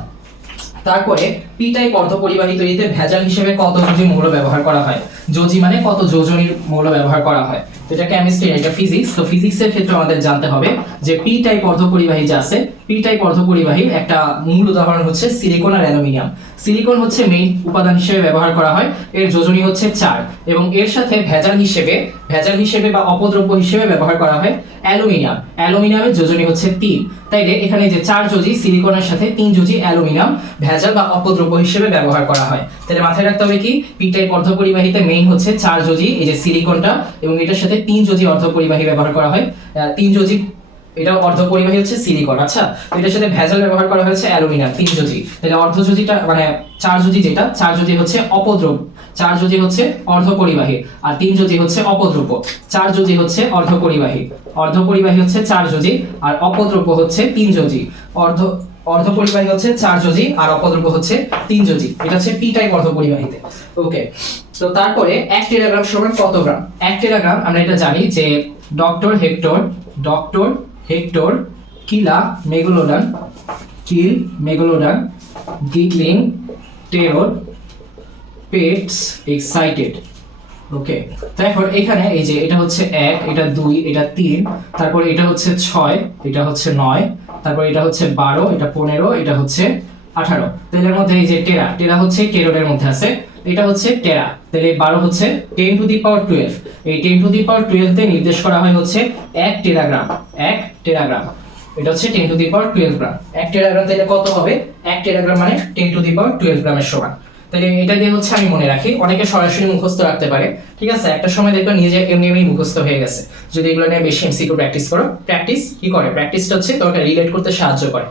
তারপরে পি টাইপ অর্ধপরিবাহী তৈরিতে ভেজাল হিসেবে কত যোজি মৌল ব্যবহার করা হয়? যোজি মানে কত যোজনীর মৌল ব্যবহার করা হয়। তো এটা কেমিস্ট্রি, এটা ফিজিক্স। তো ফিজিক্সের ক্ষেত্রে আমাদের জানতে হবে যে পি টাইপ অর্ধপরিবাহী যে আছে, পি টাইপ অর্ধপরিবাহীর একটা মূল উদাহরণ হচ্ছে সিলিকন আর অ্যালুমিনিয়াম। সিলিকন হচ্ছে মেইন উপাদান হিসেবে ব্যবহার করা হয়, এর যোজনী হচ্ছে 4, এবং এর সাথে ভেজাল হিসেবে বা অপদ্রব্য হিসেবে ব্যবহার করা হয় অ্যালুমিনিয়াম। অ্যালুমিনিয়ামের যোজনী হচ্ছে 3। তাইলে এখানে যে 4 যোজি সিলিকনের সাথে 3 যোজি অ্যালুমিনিয়াম ভেজাল বা অপদ্রব্য হিসেবে ব্যবহার করা হয়। তাহলে মাথায় রাখতে হবে কি, পি টাইপ অর্ধপরিবাহীতে মেইন হচ্ছে 4 যোজি এই যে সিলিকনটা, এবং এটার সাথে 3 যোজি অর্ধপরিবাহী ব্যবহার করা হয়। 3 যোজি এটা অর্ধপরিবাহী হচ্ছে সিলিকন। আচ্ছা, তো এটার সাথে ভেজাল ব্যবহার করা হয়েছে অ্যালুমিনিয়াম 3 যোজি। তাহলে অর্ধ যোজিটা মানে 4 যোজি, যেটা 4 যোজি হচ্ছে অপদ্রব্য, 4 যোজি হচ্ছে অর্ধপরিবাহী, আর 3 যোজি হচ্ছে অপদ্রব্য। 4 যোজি হচ্ছে অর্ধপরিবাহী হচ্ছে 4 যোজি, আর অপদ্রব্য হচ্ছে 3 যোজি। অর্ধপরিবাহী হচ্ছে 4 যোজি আর অপদ্রব্য হচ্ছে 3 যোজি। এটা হচ্ছে পি টাইপ অর্ধপরিবাহীতে। ওকে, তো তারপরে 1 টেরাগ্রাম সমান কত গ্রাম? 1 টেরাগ্রাম আমরা এটা জানি যে ডক্টর হেক্টর কিলা মেগালোডন কিল মেগালোডন গিগলিং টেরর পেটস এক্সাইটেড। ওকে, তো এখন এখানে এই যে এটা হচ্ছে 1, এটা 2, এটা 3, তারপর এটা হচ্ছে 6, এটা হচ্ছে 9, তারপর এটা হচ্ছে 12, এটা 15, এটা হচ্ছে 18। তাহলে এর মধ্যে এই যে টেরা হচ্ছে টেররের মধ্যে আছে, এটা হচ্ছে টেরা। তাহলে 12 হচ্ছে 10 টু দি পাওয়ার 12। এই 10 টু দি পাওয়ার 12 তে নির্দেশ করা হয় হচ্ছে 1 টেরাগ্রাম। 1 টেরাগ্রাম এটা হচ্ছে 10 টু দি পাওয়ার 12 গ্রাম। 1 টেরাগ্রাম তাহলে কত হবে? 1 টেরাগ্রাম মানে 10 টু দি পাওয়ার 12 গ্রামের সমান। তাহলে এটা দিয়ে হচ্ছে আমি মনে রাখি, অনেকে সরাসরি মুখস্থ রাখতে পারে, ঠিক আছে? একটা সময় দেখবেন নিজে এমনি মুখস্থ হয়ে গেছে। যদি এগুলো নিয়ে বেশি এমসিকিউ প্র্যাকটিস করো, প্র্যাকটিস কি করে? প্র্যাকটিসটা হচ্ছে তোমাকে রিলেট করতে সাহায্য করে।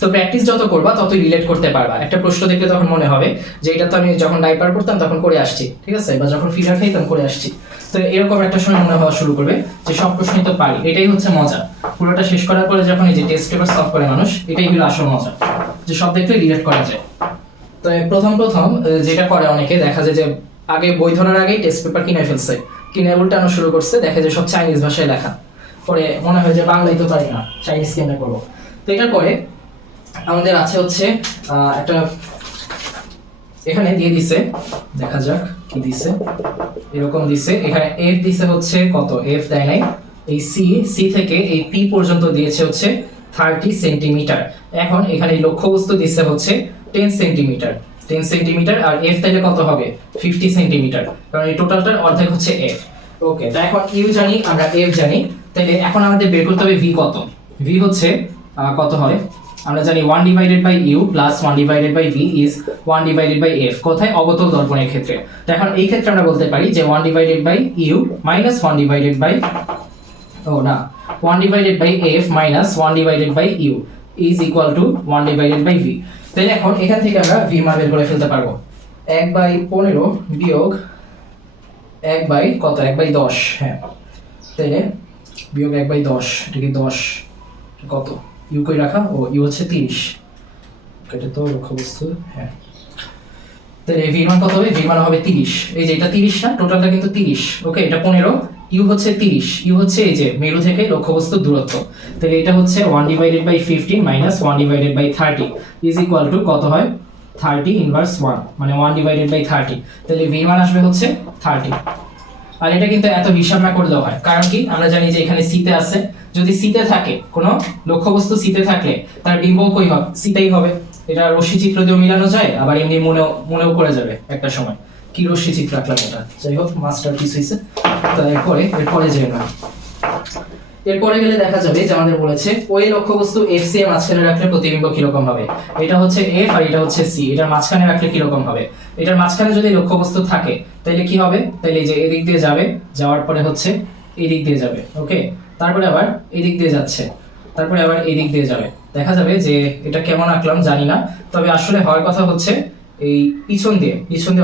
তো প্র্যাকটিস যত করবা ততই রিলেট করতে পারবা। একটা প্রশ্ন দেখলে তখন মনে হবে যে এটা তো আমি যখন ডাইপার পড়তাম তখন করে আসছি, ঠিক আছে? বা যখন ফিডার খাইতাম করে আসছি। তো এরকম একটা সময় মনে হওয়া শুরু করবে যে সব প্রশ্নই তো পারি। এটাই হচ্ছে মজা। পুরোটা শেষ করার পরে যখন এই যে টেস্ট পেপার সলভ করে মানুষ, এটাই হলো আসল মজা, যে সব দেখলে রিলেট করা যায়। তো প্রথম যেটা করে অনেকে, দেখা যায় যে আগে বই ধরার আগেই টেস্ট পেপার কিনে ফেলছে, কিনে উল্টানো শুরু করছে, দেখে যে সব চাইনিজ ভাষায় লেখা। পরে মনে হয় যে বাংলায় তো পারি না, চাইনিজ কেমনে করবো। তো এটার পরে আমাদের আছে হচ্ছে একটা এখানে দিয়ে দিছে, দেখা যাক কি দিছে। এরকম দিছে, এখানে এফ দিছে হচ্ছে কত? এফ দেয় নাই। এই সি থেকে এই পি পর্যন্ত দিয়েছে হচ্ছে 30 সেন্টিমিটার। এখন এখানে লক্ষ্যবস্তু দিছে হচ্ছে 10 সেন্টিমিটার। 10 সেন্টিমিটার আর এফ তাহলে কত হবে? 50 সেন্টিমিটার, কারণ এই টোটালটার অর্ধেক হচ্ছে এফ। ওকে, তো এখন ইউ জানি, আমরা এফ জানি, তাহলে এখন আমাদের বের করতে হবে ভি কত। ভি হচ্ছে কত হয়? আমরা জানি 1 divided by U plus 1 divided by V is 1 divided by F. কোথায়? অবতল দর্পণের ক্ষেত্রে। তো এখন এই ক্ষেত্রে আমরা বলতে পারি যে 1 divided by U minus 1 divided by 1 divided by F minus 1 divided by U is equal to 1 divided by V. তাহলে এখন এখান থেকে আমরা ভি মান বের করে ফেলতে পারবো। 1/15 বিয়োগ 1 কত? 1/10। হ্যাঁ, তাহলে বিয়োগ 1/10, এটা কি 10 কত? ইউ কই রাখা? ও ইউ হচ্ছে 30। এটা তো লক্ষ্যবস্তু। হ্যাঁ, তাহলে ভি মান কত হবে? ভি মান হবে 30। এই যে এটা 30 না, টোটালটা কিন্তু 30। ওকে, এটা 15, ইউ হচ্ছে 30, ইউ হচ্ছে এই যে মেরু থেকে লক্ষ্যবস্তুর দূরত্ব। তাহলে এটা হচ্ছে 1 divided by 15 minus 1 divided by 30 is equal to কত হয়? 30 ইনভার্স 1, মানে 1 ডিভাইডেড বাই 30। তাহলে ভি মান আসবে হচ্ছে 30। আর এটা কিন্তু এত হিসাব না করলেও হয়, কারণ কি? আমরা জানি যে এখানে সিতে আছে, যদি সিতে থাকে কোনো লক্ষ্যবস্তু, সিতে থাকলে তার বিম্ব কই হবে? সিতেই হবে। এটা রশ্মি চিত্র দিয়ে মিলানো যায়, আবার এমনি মনেও পড়ে যাবে একটা সময় কি রশ্মি চিত্র আঁকলাম এটা। যাই হোক, মাস্টার পিস হইছে। তো এরপরে যাই না, এরপরে গেলে দেখা যাবে যে আমাদের বলেছে ওই লক্ষ্যবস্তু এফ সি এর মাঝখানে রাখলে প্রতিবিম্ব কিরকম হবে। এটা হচ্ছে এফ আর এটা হচ্ছে সি, এটার মাঝখানে রাখলে কিরকম হবে? এটার মাঝখানে যদি লক্ষ্যবস্তু থাকে তাহলে কি হবে? তাহলে যে এদিক দিয়ে যাবে, যাওয়ার পরে হচ্ছে এদিক দিয়ে যাবে। ওকে, তারপরে আবার এদিক দিয়ে যাচ্ছে, তারপরে আবার এদিক দিয়ে যাবে। দেখা যাবে যে এটা কেমন আঁকলাম জানি না, তবে আসলে হওয়ার কথা হচ্ছে এই পিছন দিয়ে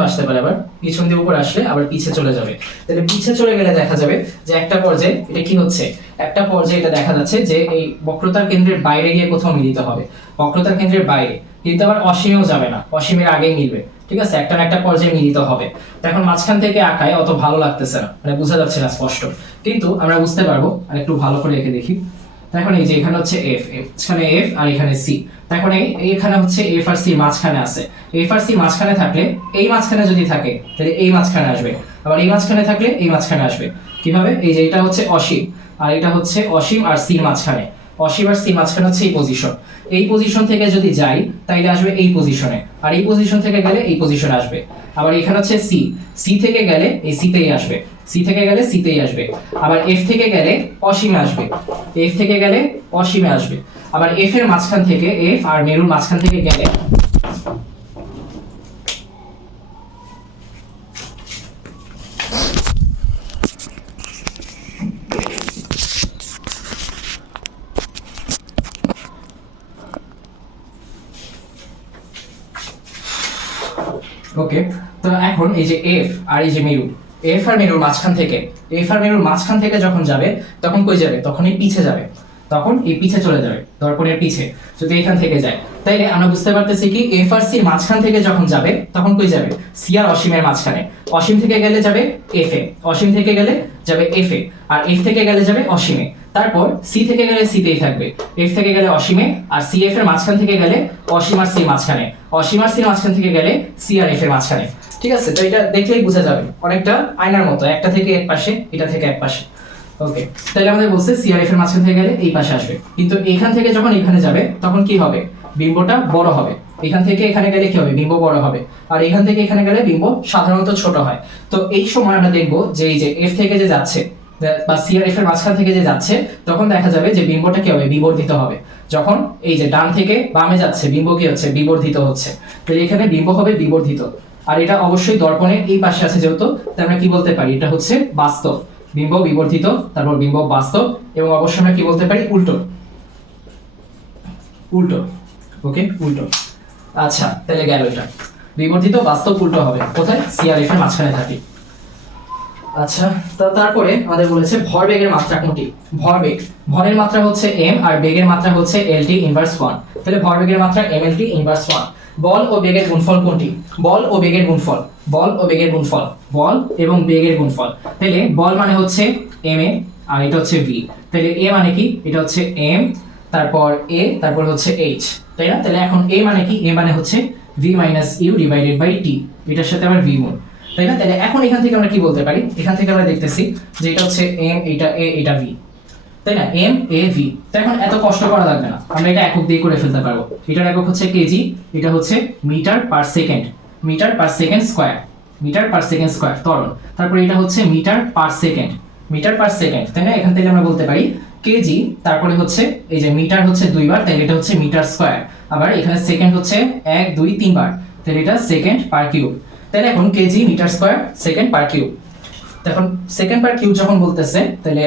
আসতে পারে, আবার পিছন দিয়ে উপরে আসলে আবার পিছে চলে যাবে। তাহলে পিছে চলে গেলে দেখা যাবে যে একটা পর্যায়ে এটা কি হচ্ছে? একটা পর্যায়ে এটা দেখা যাচ্ছে যে এই বক্রতার কেন্দ্রের বাইরে গিয়ে কোথাও মিলিত হবে। বক্রতার কেন্দ্রের বাইরে, কিন্তু আবার অসীমেও যাবে না, অসীমের আগেই মিলবে, ঠিক আছে? একটা না একটা পর্যায়ে মিলিত হবে। এখন মাঝখান থেকে আঁকায় অত ভালো লাগতেছে না, মানে বোঝা যাচ্ছে না স্পষ্ট, কিন্তু আমরা বুঝতে পারবো। আর একটু ভালো করে এঁকে দেখি। এখন এই যে এখানে হচ্ছে এফ, এখানে এফ আর এখানে সি। এখন এখানে হচ্ছে এফ আর সি মাঝখানে আছে। এফ আর সি মাঝখানে থাকলে, এই মাঝখানে যদি থাকে তাহলে এই মাঝখানে আসবে, আবার এই মাঝখানে থাকলে এই মাঝখানে আসবে। কিভাবে? এই যে এটা হচ্ছে অসীম আর এটা হচ্ছে অসীম আর সি মাঝখানে। অসীম আর সি মাঝখানে হচ্ছে এই পজিশন। এই পজিশন থেকে যদি যাই তাইলে আসবে এই পজিশনে, আর এই পজিশন থেকে গেলে এই পজিশনে আসবে। আবার এখানে হচ্ছে সি, সি থেকে গেলে এই সিতেই আসবে, সি থেকে গেলে সিতেই আসবে। আবার এফ থেকে গেলে অসীমে আসবে, এফ থেকে গেলে অসীমে আসবে। আবার এফ এর মাঝখান থেকে, এফ আর মেরুর মাঝখান থেকে গেলে ওকে, তো এখন এই যে এফ আর এই যে মেরু, এফ আর মেরুর মাঝখান থেকে যখন যাবে তখন কই যাবে? তখনই পিছে যাবে। তখন এই পিছে চলে যাবে, দর্পণের পিছে যদি এখান থেকে যায়, তাইলে আমরা বুঝতে পারতেছি কি এফ আর সি মাঝখান থেকে যখন যাবে তখন কই যাবে, সি আর অসীমের মাঝখানে। অসীম থেকে গেলে যাবে এফ এ, অসীম থেকে গেলে যাবে এফ এ, আর এফ থেকে গেলে যাবে অসীমে। তারপর সি থেকে গেলে সিতেই থাকবে, এফ থেকে গেলে অসীমে, আর সি এফ এর মাঝখান থেকে গেলে অসীম আর সির মাঝখানে, অসীম আর সির মাঝখান থেকে গেলে সি আর এফ এর মাঝখানে। ঠিক আছে, তো এটা দেখলেই বোঝা যাবে অনেকটা আয়নার মতো, একটা থেকে এক পাশে, এটা থেকে এক পাশে। ওকে, তাহলে আমাদের বলছে সি আর এফ এর মাঝখান থেকে গেলে এই পাশে আসবে, কিন্তু এখান থেকে যখন এখানে যাবে তখন কি হবে, বিম্বটা বড় হবে। এখান থেকে এখানে গেলে কি হবে, বিম্ব বড় হবে, আর এখান থেকে এখানে গেলে বিম্ব সাধারণত ছোট হয়। তো এই সময় আমরা দেখব যে এই যে এফ থেকে যে যাচ্ছে বা সি আর এফ এর মাঝখান থেকে যে যাচ্ছে, তখন দেখা যাবে যে বিম্বটা কি হবে, বিবর্ধিত হবে। যখন এই যে ডান থেকে বামে যাচ্ছে বিম্ব কি হচ্ছে, বিবর্ধিত হচ্ছে। তাহলে এখানে বিম্ব হবে বিবর্ধিত, আর এটা অবশ্যই দর্পণের এই পাশে আছে যেহেতু, তাই আমরা কি বলতে পারি, এটা হচ্ছে বাস্তব। বিম্ব বিবর্ধিত, তারপর বিম্ব বাস্তব, এবং অবশ্যই আমরা কি বলতে পারি, উল্টো। উল্টো, ওকে, উল্টো। আচ্ছা, তাহলে গেল এটা, বিবর্ধিত বাস্তব উল্টো হবে কোথায়, সি আর এফ এর মাঝখানে থাকে। আচ্ছা, তারপরে আমাদের বলেছে ভরবেগের মাত্রা কোনটি। ভরবেগ, ভরের মাত্রা হচ্ছে m আর বেগের মাত্রা হচ্ছে lt ইনভার্স 1। তাহলে ভরবেগের মাত্রা mlt ইনভার্স 1। বল ও বেগের গুণফল কোনটি। বল ও বেগের গুণফল, বল ও বেগের গুণফল, বল এবং বেগের গুণফল। তাহলে বল মানে হচ্ছে ma আর এটা হচ্ছে v। তাহলে a মানে কি, এটা হচ্ছে m, তারপর a, তারপর হচ্ছে h, তাই না। তাহলে এখন a মানে কি, a মানে হচ্ছে v minus U divided by t, এটার সাথে আবার v গুণ, তাই না। তাহলে এখন এখান থেকে আমরা কি বলতে পারি, এখান থেকে আমরা দেখতেছি যে এটা হচ্ছে m, এটা a, এটা v, তাই না, m a v। তো এখন এত কষ্ট করা লাগবে না, আমরা এটা একক দিয়ে করে ফেলতে পারবো। এটার একক হচ্ছে কেজি, এটা হচ্ছে metre per second, metre per second square, metre per second square ত্বরণ। তারপর এটা হচ্ছে metre per second, metre per second, তাই না। এখান থেকে আমরা বলতে পারি কেজি, তারপরে হচ্ছে এই যে মিটার হচ্ছে দুইবার, তাহলে এটা হচ্ছে মিটার স্কয়ার। আবার এখানে সেকেন্ড হচ্ছে 1 2 3 বার, তাহলে এটা সেকেন্ড পার কিউব। তাহলে এখন KG metre square second per cube. এখন সেকেন্ড পার কিউব যখন বলতেছে, তাহলে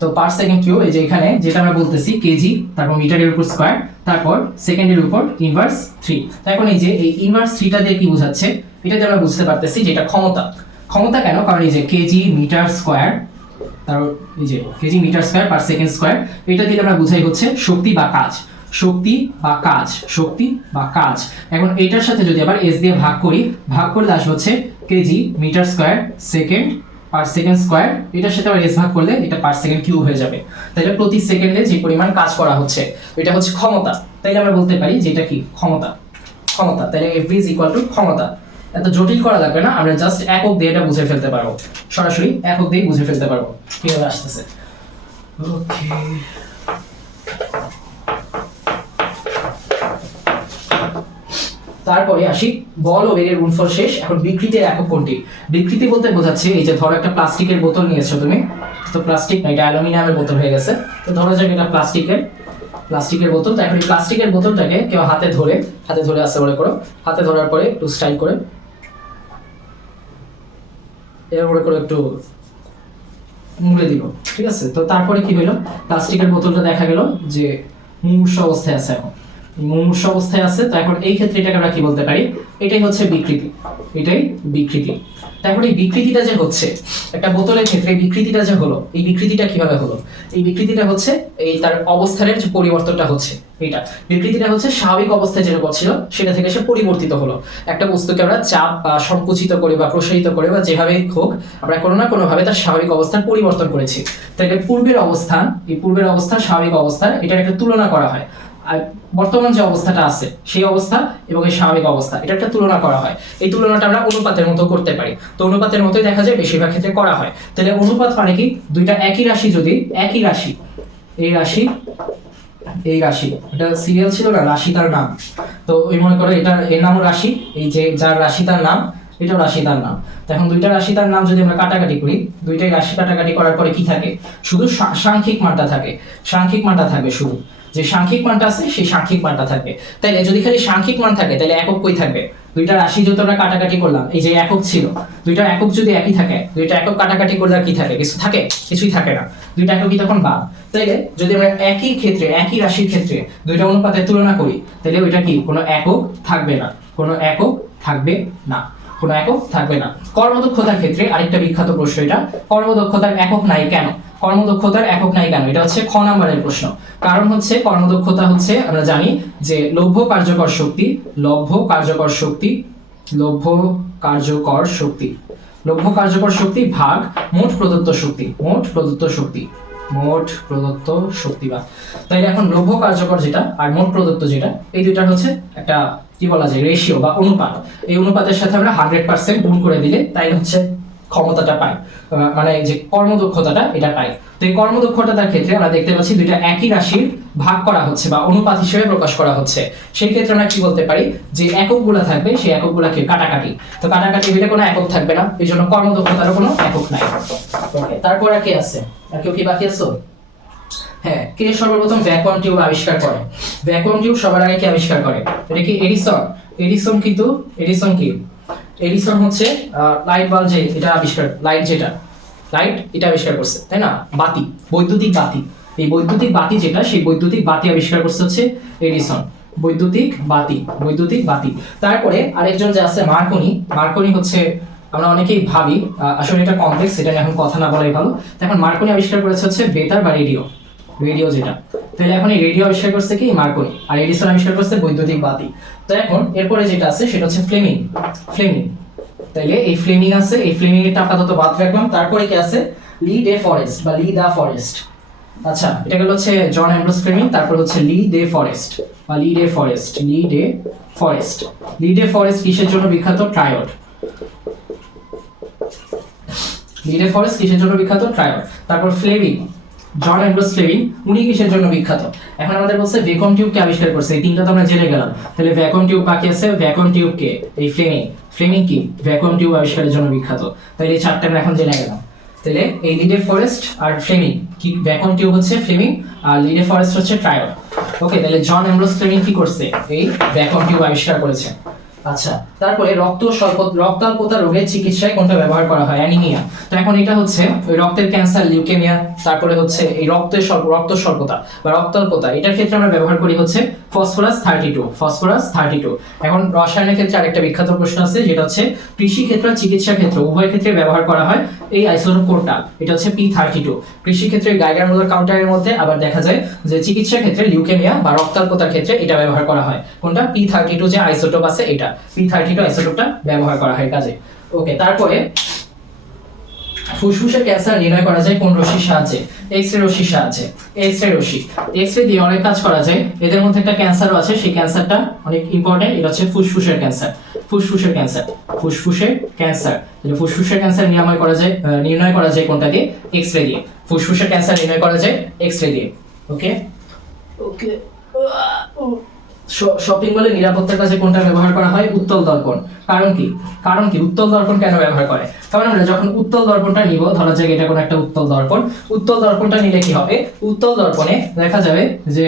তো পার সেকেন্ড কিউব, এই যে এখানে যেটা আমরা বলতেছি কেজি, তারপর মিটারের উপর স্কয়ার, তারপর সেকেন্ডের উপর ইনভার্স 3। তো এখন এই যে এই ইনভার্স 3টা দিয়ে কি বোঝাচ্ছে, এটাতে আমরা বুঝতে পারতেছি যে এটা ক্ষমতা। ক্ষমতা কেন, কারণ এই যে কেজি মিটার স্কয়ার, তারপর এই যে KG metre square per second square, এটা দিয়ে আমরা বুঝাই হচ্ছে শক্তি বা কাজ, শক্তি বা কাজ, শক্তি বা কাজ। এখন এটার সাথে যদি আবার এস দিয়ে ভাগ করি, ভাগ করলে আসবে হচ্ছে KG metre square second per second square, এটার সাথে আবার এস ভাগ করলে এটা পার সেকেন্ড কিউব হয়ে যাবে। তাহলে প্রতি সেকেন্ডে যে পরিমাণ কাজ করা হচ্ছে এটা হচ্ছে ক্ষমতা। তাইলে আমরা বলতে পারি যে এটা কি, ক্ষমতা। ক্ষমতা, তাহলে এফ ইজ ইকুয়াল টু ক্ষমতা। এত জটিল করা লাগবে না, আমরা জাস্ট একক দিয়ে এটা বুঝে ফেলতে পারবো, সরাসরি একক দিয়ে বুঝে ফেলতে পারবো কিভাবে আসতেছে। ওকে, তারপরে আসি বল ও বেগের গুণফল শেষ। এখন বিকৃতির একক কোনটি। বিকৃতি বলতে বোঝাচ্ছে এই যে ধরো একটা প্লাস্টিকের বোতল নিয়েছো তুমি, তো প্লাস্টিক না, এটা অ্যালুমিনিয়ামের বোতল হয়ে গেছে। তো ধরো যাক এটা প্লাস্টিকের বোতল। তো এখন এই প্লাস্টিকের বোতলটাকে কেউ হাতে ধরে আসতে মনে করো, হাতে ধরার পরে একটু স্টাইল করে এর মনে করো একটু মুড়ে দিব, ঠিক আছে। তো তারপরে কি হলো, প্লাস্টিকের বোতলটা দেখা গেল যে মুমূর্ষু অবস্থায় আছে, এখন মুমূর্ষু অবস্থায় আছে। তো এখন এই ক্ষেত্রে এটাকে আমরা কি বলতে পারি, এটাই হচ্ছে বিকৃতি, এটাই বিকৃতি। তারপর এই বিকৃতিটা যে হচ্ছে একটা বোতলের ক্ষেত্রে, এই বিকৃতিটা যে হলো, এই বিকৃতিটা কিভাবে হলো, এই বিকৃতিটা হচ্ছে এই তার অবস্থানের যে পরিবর্তনটা হচ্ছে, এইটা বিকৃতিটা হচ্ছে স্বাভাবিক অবস্থায় যেরকম ছিল সেটা থেকে সে পরিবর্তিত হলো। একটা বস্তুকে আমরা চাপ বা সংকুচিত করে বা প্রসারিত করে বা যেভাবে হোক আমরা কোনো না কোনো ভাবে তার স্বাভাবিক অবস্থান পরিবর্তন করেছি। তাহলে পূর্বের অবস্থান, এই পূর্বের অবস্থান স্বাভাবিক অবস্থান, এটার একটা তুলনা করা হয়। আর বর্তমান যে অবস্থাটা আছে সেই অবস্থা এবং এই স্বাভাবিক অবস্থা, এটা একটা তুলনা করা হয়। এই তুলনাটা আমরা অনুপাতের মতো করতে পারি। তো অনুপাতের মতোই দেখা যায় বেশিরভাগ ক্ষেত্রে করা হয়। তাহলে অনুপাত মানে কি, দুইটা একই রাশি, যদি একই রাশি, এই রাশি এই রাশি, এটা সিরিয়াল ছিল না, রাশি তার নাম। তো ওই মনে করো এটা এর নামও রাশি, এই যে যার রাশি তার নাম, এটাও রাশি তার নাম। তো এখন দুইটা রাশি তার নাম যদি আমরা কাটাকাটি করি, দুইটাই রাশি কাটাকাটি করার পরে কি থাকে, শুধু সাংখ্যিক মানটা থাকে, সাংখ্যিক মানটা থাকবে, শুধু যে সাংখ্যিক মানটা আছে সেই সাংখ্যিক মানটা থাকবে। তাইলে যদি খালি সাংখ্যিক মান থাকে তাহলে একক কই থাকবে, দুইটা রাশি যত আমরা কাটাকাটি করলাম, এই যে একক ছিল, দুইটা একক যদি একই থাকে, দুইটা একক কাটাকাটি করলে আর কি থাকে, কিছু থাকে, কিছুই থাকে না, দুইটা একই তখন বাদ। তাইলে যদি আমরা একই ক্ষেত্রে, একই রাশির ক্ষেত্রে দুইটা অনুপাতের তুলনা করি, তাহলে ওইটা কি, কোনো একক থাকবে না, কোনো একক থাকবে না, কোনো একক থাকবে না। কর্মদক্ষতার ক্ষেত্রে আরেকটা বিখ্যাত প্রশ্ন এটা, কর্মদক্ষতার একক নাই কেন। কর্মদক্ষতার একক নাই কেন? এটা হচ্ছে খ নাম্বারের প্রশ্ন। কারণ হচ্ছে কর্মদক্ষতা হচ্ছে আমরা জানি যে লভ্য কার্যকর শক্তি, লভ্য কার্যকর শক্তি, লভ্য কার্যকর শক্তি, লভ্য কার্যকর শক্তি ভাগ মোট প্রদত্ত শক্তি, মোট প্রদত্ত শক্তি, মোট প্রদত্ত শক্তি। বা তাইলে এখন লভ্য কার্যকর যেটা আর মোট প্রদত্ত যেটা, এই দুইটার হচ্ছে একটা কি বলা যায় রেশিও বা অনুপাত। এই অনুপাতের সাথে আমরা 100% গুণ করে দিলে তাই হচ্ছে ক্ষমতাটা পাই, মানে যে কর্মদক্ষতাটা এটা পাই। তো এই কর্মদক্ষতার ক্ষেত্রে আমরা দেখতে পাচ্ছি দুইটা একই রাশির ভাগ করা হচ্ছে বা অনুপাত হিসেবে প্রকাশ করা হচ্ছে। সেই ক্ষেত্রে আমরা কি বলতে পারি যে এককগুলো থাকবে সেই এককগুলোকে কাটাকাটি, তো কাটাকাটি হলে কোনো একক থাকবে না, এই জন্য কর্মদক্ষতারও কোনো একক নাই। তারপর আর কি আছে? আর কেউ কি বাকি আছো? হ্যাঁ, কে সর্বপ্রথম ভ্যাকুয়াম টিউব আবিষ্কার করে? ভ্যাকুয়াম টিউব সবার আগে কি আবিষ্কার করে? এটা কি এডিসন? এডিসন কিন্তু এডিসন কি? এডিসন হচ্ছে লাইট বাল্ব, যে এটা আবিষ্কার, লাইট যেটা লাইট এটা আবিষ্কার করছে, তাই না? বাতি, বৈদ্যুতিক বাতি, এই বৈদ্যুতিক বাতি যেটা, সেই বৈদ্যুতিক বাতি আবিষ্কার করছে হচ্ছে এডিসন। বৈদ্যুতিক বাতি, বৈদ্যুতিক বাতি। তারপরে আরেকজন যে আছে মার্কনি। মার্কনি হচ্ছে আমরা অনেকেই ভাবি আসলে এটা কমপ্লেক্স, এটা এখন কথা না বলাই ভালো। এখন মার্কনি আবিষ্কার করেছে হচ্ছে বেতার বা রেডিও, রেডিও যেটা। তাহলে এখন এই রেডিও আবিষ্কার করছে কি? মার্কনি। আর এডিসন আবিষ্কার করছে বৈদ্যুতিক বাতি। তো এখন এরপরে যেটা আছে সেটা হচ্ছে ফ্লেমিং। ফ্লেমিং, তাইলে এই ফ্লেমিং আছে, এই ফ্লেমিং এর আপাতত বাদ রাখলাম। তারপরে কি আছে? লি ডে ফরেস্ট বা লি দা ফরেস্ট। আচ্ছা, এটা গেল হচ্ছে জন অ্যামব্রোস ফ্লেমিং। তারপর হচ্ছে লি ডে ফরেস্ট বা লি ডে ফরেস্ট, লি ডে ফরেস্ট। লি ডে ফরেস্ট কিসের জন্য বিখ্যাত? ট্রায়োড। লি ডে ফরেস্ট কিসের জন্য বিখ্যাত? ট্রায়োড। তারপর ফ্লেমিং, জন অ্যামব্রোস ফ্লেমিং, উনি কিসের জন্য বিখ্যাত? এখন আমাদের বলছে ভ্যাকুয়াম টিউব কে আবিষ্কার করছে, এই তিনটা তো আমরা জেনে গেলাম। তাহলে ভ্যাকুয়াম টিউব বাকি আছে, ভ্যাকুয়াম টিউব কে? এই ফ্লেমিং। ফ্লেমিং কি? ভ্যাকুয়াম টিউব আবিষ্কারের জন্য বিখ্যাত। তাহলে এই চারটা আমরা এখন জেনে গেলাম। তাহলে এই লি ডে ফরেস্ট আর ফ্লেমিং কি? ভ্যাকুয়াম টিউব হচ্ছে ফ্লেমিং আর লি ডে ফরেস্ট হচ্ছে ট্রায়োড। ওকে, তাহলে জন অ্যামব্রোস ফ্লেমিং কি করছে? এই ভ্যাকুয়াম টিউব আবিষ্কার করেছে। আচ্ছা, তারপরে রক্তাল্পতা রোগের চিকিৎসায় কোনটা ব্যবহার করা হয়? অ্যানিমিয়া। তো এখন এটা হচ্ছে ওই রক্তের ক্যান্সার, লিউকেমিয়া, তারপরে হচ্ছে এই রক্ত স্বল্পতা বা রক্তাল্পতা, এটার ক্ষেত্রে আমরা ব্যবহার করি হচ্ছে ফসফরাস 32। ফসফরাস 32। এখন রসায়নের ক্ষেত্রে আরেকটা বিখ্যাত প্রশ্ন আছে, যেটা হচ্ছে কৃষি ক্ষেত্র আর চিকিৎসা ক্ষেত্র উভয় ক্ষেত্রে ব্যবহার করা হয় এই আইসোটোপ কোনটা? এটা হচ্ছে P32। কৃষি ক্ষেত্রে গাইগার মোলার কাউন্টারের মধ্যে, আবার দেখা যায় যে চিকিৎসা ক্ষেত্রে লিউকেমিয়া বা রক্তাল্পতার ক্ষেত্রে এটা ব্যবহার করা হয় কোনটা? P32 যে আইসোটোপ আছে এটা, P32 আইসোটোপটা ব্যবহার করা হয় কাজে। ওকে, তারপরে ফুসফুসের ক্যান্সার নির্ণয় করা যায় কোন রশ্মির সাহায্যে? এক্স-রে রশ্মির সাহায্যে। এক্স-রে রশ্মি, এক্স-রে দিয়ে অনেক কাজ করা যায়। এদের মধ্যে একটা ক্যান্সারও আছে, সেই ক্যান্সারটা অনেক ইম্পর্টেন্ট, এটা হচ্ছে ফুসফুসের ক্যান্সার। ফুসফুসের ক্যান্সার, ফুসফুসের ক্যান্সার। তাহলে ফুসফুসের ক্যান্সার নির্ণয় করা যায় কোনটা দিয়ে? এক্স-রে দিয়ে। ফুসফুসের ক্যান্সার নির্ণয় করা যায় এক্স-রে দিয়ে। ওকে ওকে। শপিং মলে নিরাপত্তার কাজে কোনটা ব্যবহার করা হয়? উত্তল দর্পণ। কারণ কি? কারণ কি উত্তল দর্পণ কেন ব্যবহার করে? কারণ আমরা যখন উত্তল দর্পণটা নিব, ধরা যাক এটা কোনো একটা উত্তল দর্পণ, উত্তল দর্পণটা নিলে কি হবে? উত্তল দর্পণে দেখা যাবে যে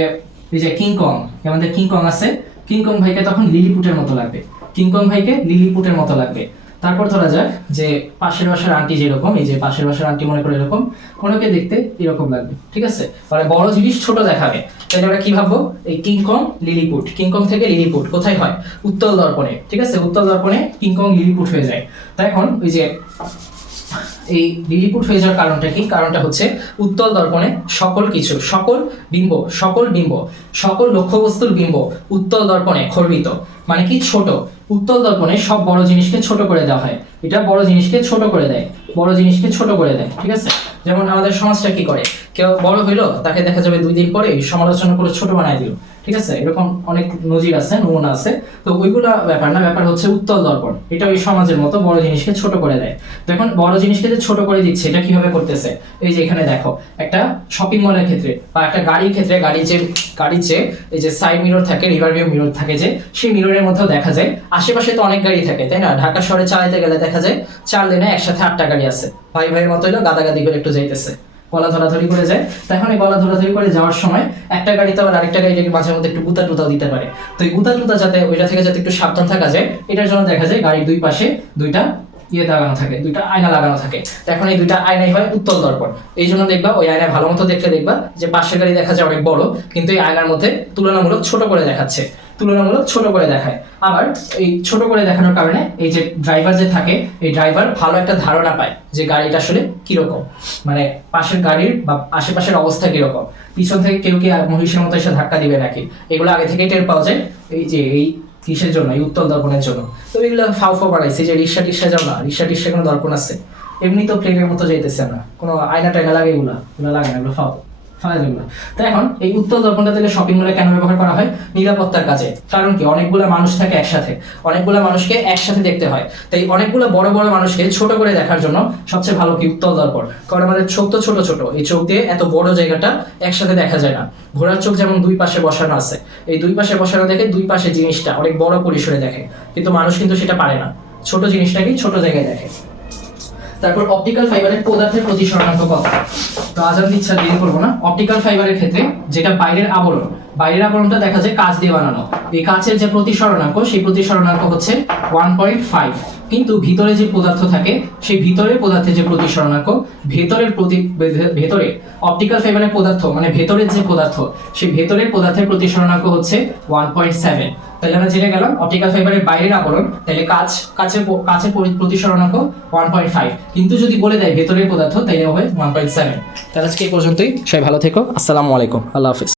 এই যে কিংকং, আমাদের কিংকং আছে, কিংকং ভাইকে তখন লিলিপুটের মতো লাগবে, কিংকং ভাইকে লিলিপুটের মতো লাগবে। তারপর ধরা যাক যে পাশের বাসার আন্টি যেরকম, এই যে পাশের বাসার আন্টি মনে করে এরকম, ওনাকে দেখতে এরকম লাগবে, ঠিক আছে? মানে বড় জিনিস ছোট দেখাবে। তাহলে আমরা কি ভাববো? এই কিংকং লিলিপুট, কিংকং থেকে লিলিপুট কোথায় হয়? উত্তল দর্পণে, ঠিক আছে? উত্তল দর্পণে কিংকং লিলিপুট হয়ে যায়। তাই এখন ওই যে এই লিলিপুট হয়ে যাওয়ার কারণটা কি? কারণটা হচ্ছে উত্তল দর্পণে সকল কিছু, সকল বিম্ব, সকল লক্ষ্যবস্তুর বিম্ব উত্তল দর্পণে খর্বিত, মানে কি? ছোট। উত্তল দর্পণে সব বড় জিনিসকে ছোট করে দেওয়া হয়, এটা বড় জিনিসকে ছোট করে দেয়, বড় জিনিসকে ছোট করে দেয়, ঠিক আছে? যেমন আমাদের সমাজটা কি করে, কেউ বড় হইলো তাকে দেখা যাবে 2 দিন পরে সমালোচনা করে ছোট বানায় দিল, ঠিক আছে? এরকম অনেক নজির আছে, নমুনা আছে। তো ওইগুলো ব্যাপার না, ব্যাপার হচ্ছে উত্তল দর্পণ, এটা ওই সমাজের মতো বড় জিনিসকে ছোট করে দেয়। তো এখন বড় জিনিসকে যে ছোট করে দিচ্ছে, এটা কিভাবে করতেছে? এই যে এখানে দেখো, একটা শপিং মলের ক্ষেত্রে বা একটা গাড়ির ক্ষেত্রে, গাড়ির যে এই যে সাইড মিরর থাকে, রিভার ভিউ মিরর থাকে, যে সেই মিররের মধ্যেও দেখা যায় আশেপাশে তো অনেক গাড়ি থাকে, তাই না? ঢাকা শহরে চালাতে গেলে দেখা যায় 4 লেনে একসাথে 8টা গাড়ি আছে, ভাই ভাইয়ের মতো হলো গাদাগাদি করে একটু যাইতেছে, গলা ধরাধরি করে যায়। তখন এই গলা ধরাধরি করে যাওয়ার সময় একটা গাড়ি তো আবার আরেকটা গাড়িকে মাঝে মধ্যে একটু গুতা টুতাও দিতে পারে। তো এই গুতা টুতা যাতে ওইটা থেকে যাতে একটু সাবধান থাকা যায়, এটার জন্য দেখা যায় গাড়ির দুই পাশে দুইটা ইয়ে লাগানো থাকে, দুইটা আয়না লাগানো থাকে। তো এখন এই দুইটা আয়নাই হয় উত্তল দর্পণ। এই জন্য দেখবা ওই আয়নায় ভালো মতো দেখলে দেখবা যে পাশের গাড়ি দেখা যায় অনেক বড়, কিন্তু এই আয়নার মধ্যে তুলনামূলক ছোট করে দেখাচ্ছে, তুলনামূলক ছোট করে দেখায়। আবার এই ছোট করে দেখানোর কারণে এই যে ড্রাইভার যে থাকে, এই ড্রাইভার ভালো একটা ধারণা পায় যে গাড়িটা আসলে কিরকম, মানে পাশের গাড়ির বা আশেপাশের অবস্থা কিরকম, পিছন থেকে কেউ কি মহিষের মতো এসে ধাক্কা দিবে নাকি, এগুলো আগে থেকে টের পাওয়া যায় এই যে এই কিসের জন্য, এই উত্তল দর্পণের জন্য। তো এগুলো ফাও ফাও বানাইছে যে রিক্সা টিক্সা যাও না, রিক্সা টিক্সা কোনো দর্পণ আছে? এমনি তো প্লেনের মতো যাইতেছে না, কোনো আয়না টায়না লাগে, এগুলো লাগে না, এগুলো ফাও ফাইলগুলো। তো এখন এই উত্তল দর্পণটা তাহলে শপিং মলে কেন ব্যবহার করা হয়? নিরাপত্তার কাজে। কারণ কি, অনেকগুলো মানুষ থাকে একসাথে, অনেকগুলো মানুষকে একসাথে দেখতে হয়, তাই অনেকগুলো বড় বড় মানুষকে ছোট করে দেখার জন্য সবচেয়ে ভালো কি উত্তল দর্পণ। কারণ আমাদের চোখ তো ছোট ছোট, এই চোখ দিয়ে এত বড় জায়গাটা একসাথে দেখা যায় না। ঘোড়ার চোখ যেমন দুই পাশে বসানো আছে, এই দুই পাশে বসানো দেখে দুই পাশে জিনিসটা অনেক বড় পরিসরে দেখে, কিন্তু মানুষ কিন্তু সেটা পারে না, ছোট জিনিসটাকেই ছোট জায়গায় দেখে। তারপর অপটিক্যাল ফাইবারের পদার্থের প্রতিসরণাঙ্ক কত? তো আজ আমি ইচ্ছা দিয়ে করবো না। অপটিক্যাল ফাইবারের ক্ষেত্রে যেটা বাইরের আবরণ, বাইরের আবরণটা দেখা যায় কাঁচ দিয়ে বানানো, এই কাঁচের যে প্রতিসরণাঙ্ক সেই প্রতিসরণাঙ্ক হচ্ছে 1.5, কিন্তু ভিতরে যে পদার্থ থাকে সেই ভিতরের পদার্থের যে প্রতিসরণাঙ্ক, ভেতরে অপটিক্যাল ফাইবারের পদার্থ মানে ভেতরের যে পদার্থ সেই ভেতরের পদার্থের প্রতিসরণাঙ্ক হচ্ছে 1.7। তাহলে আমরা জেনে গেলাম অপটিক্যাল ফাইবারের বাইরের আবরণ, তাহলে কাচের প্রতিসরণাঙ্ক 1.5, কিন্তু যদি বলে দেয় ভেতরের পদার্থ তাহলে হয় 1.7। তাহলে আজকে এই পর্যন্তই, সবাই ভালো থেকো, আসসালামু আলাইকুম, আল্লাহ হাফিজ।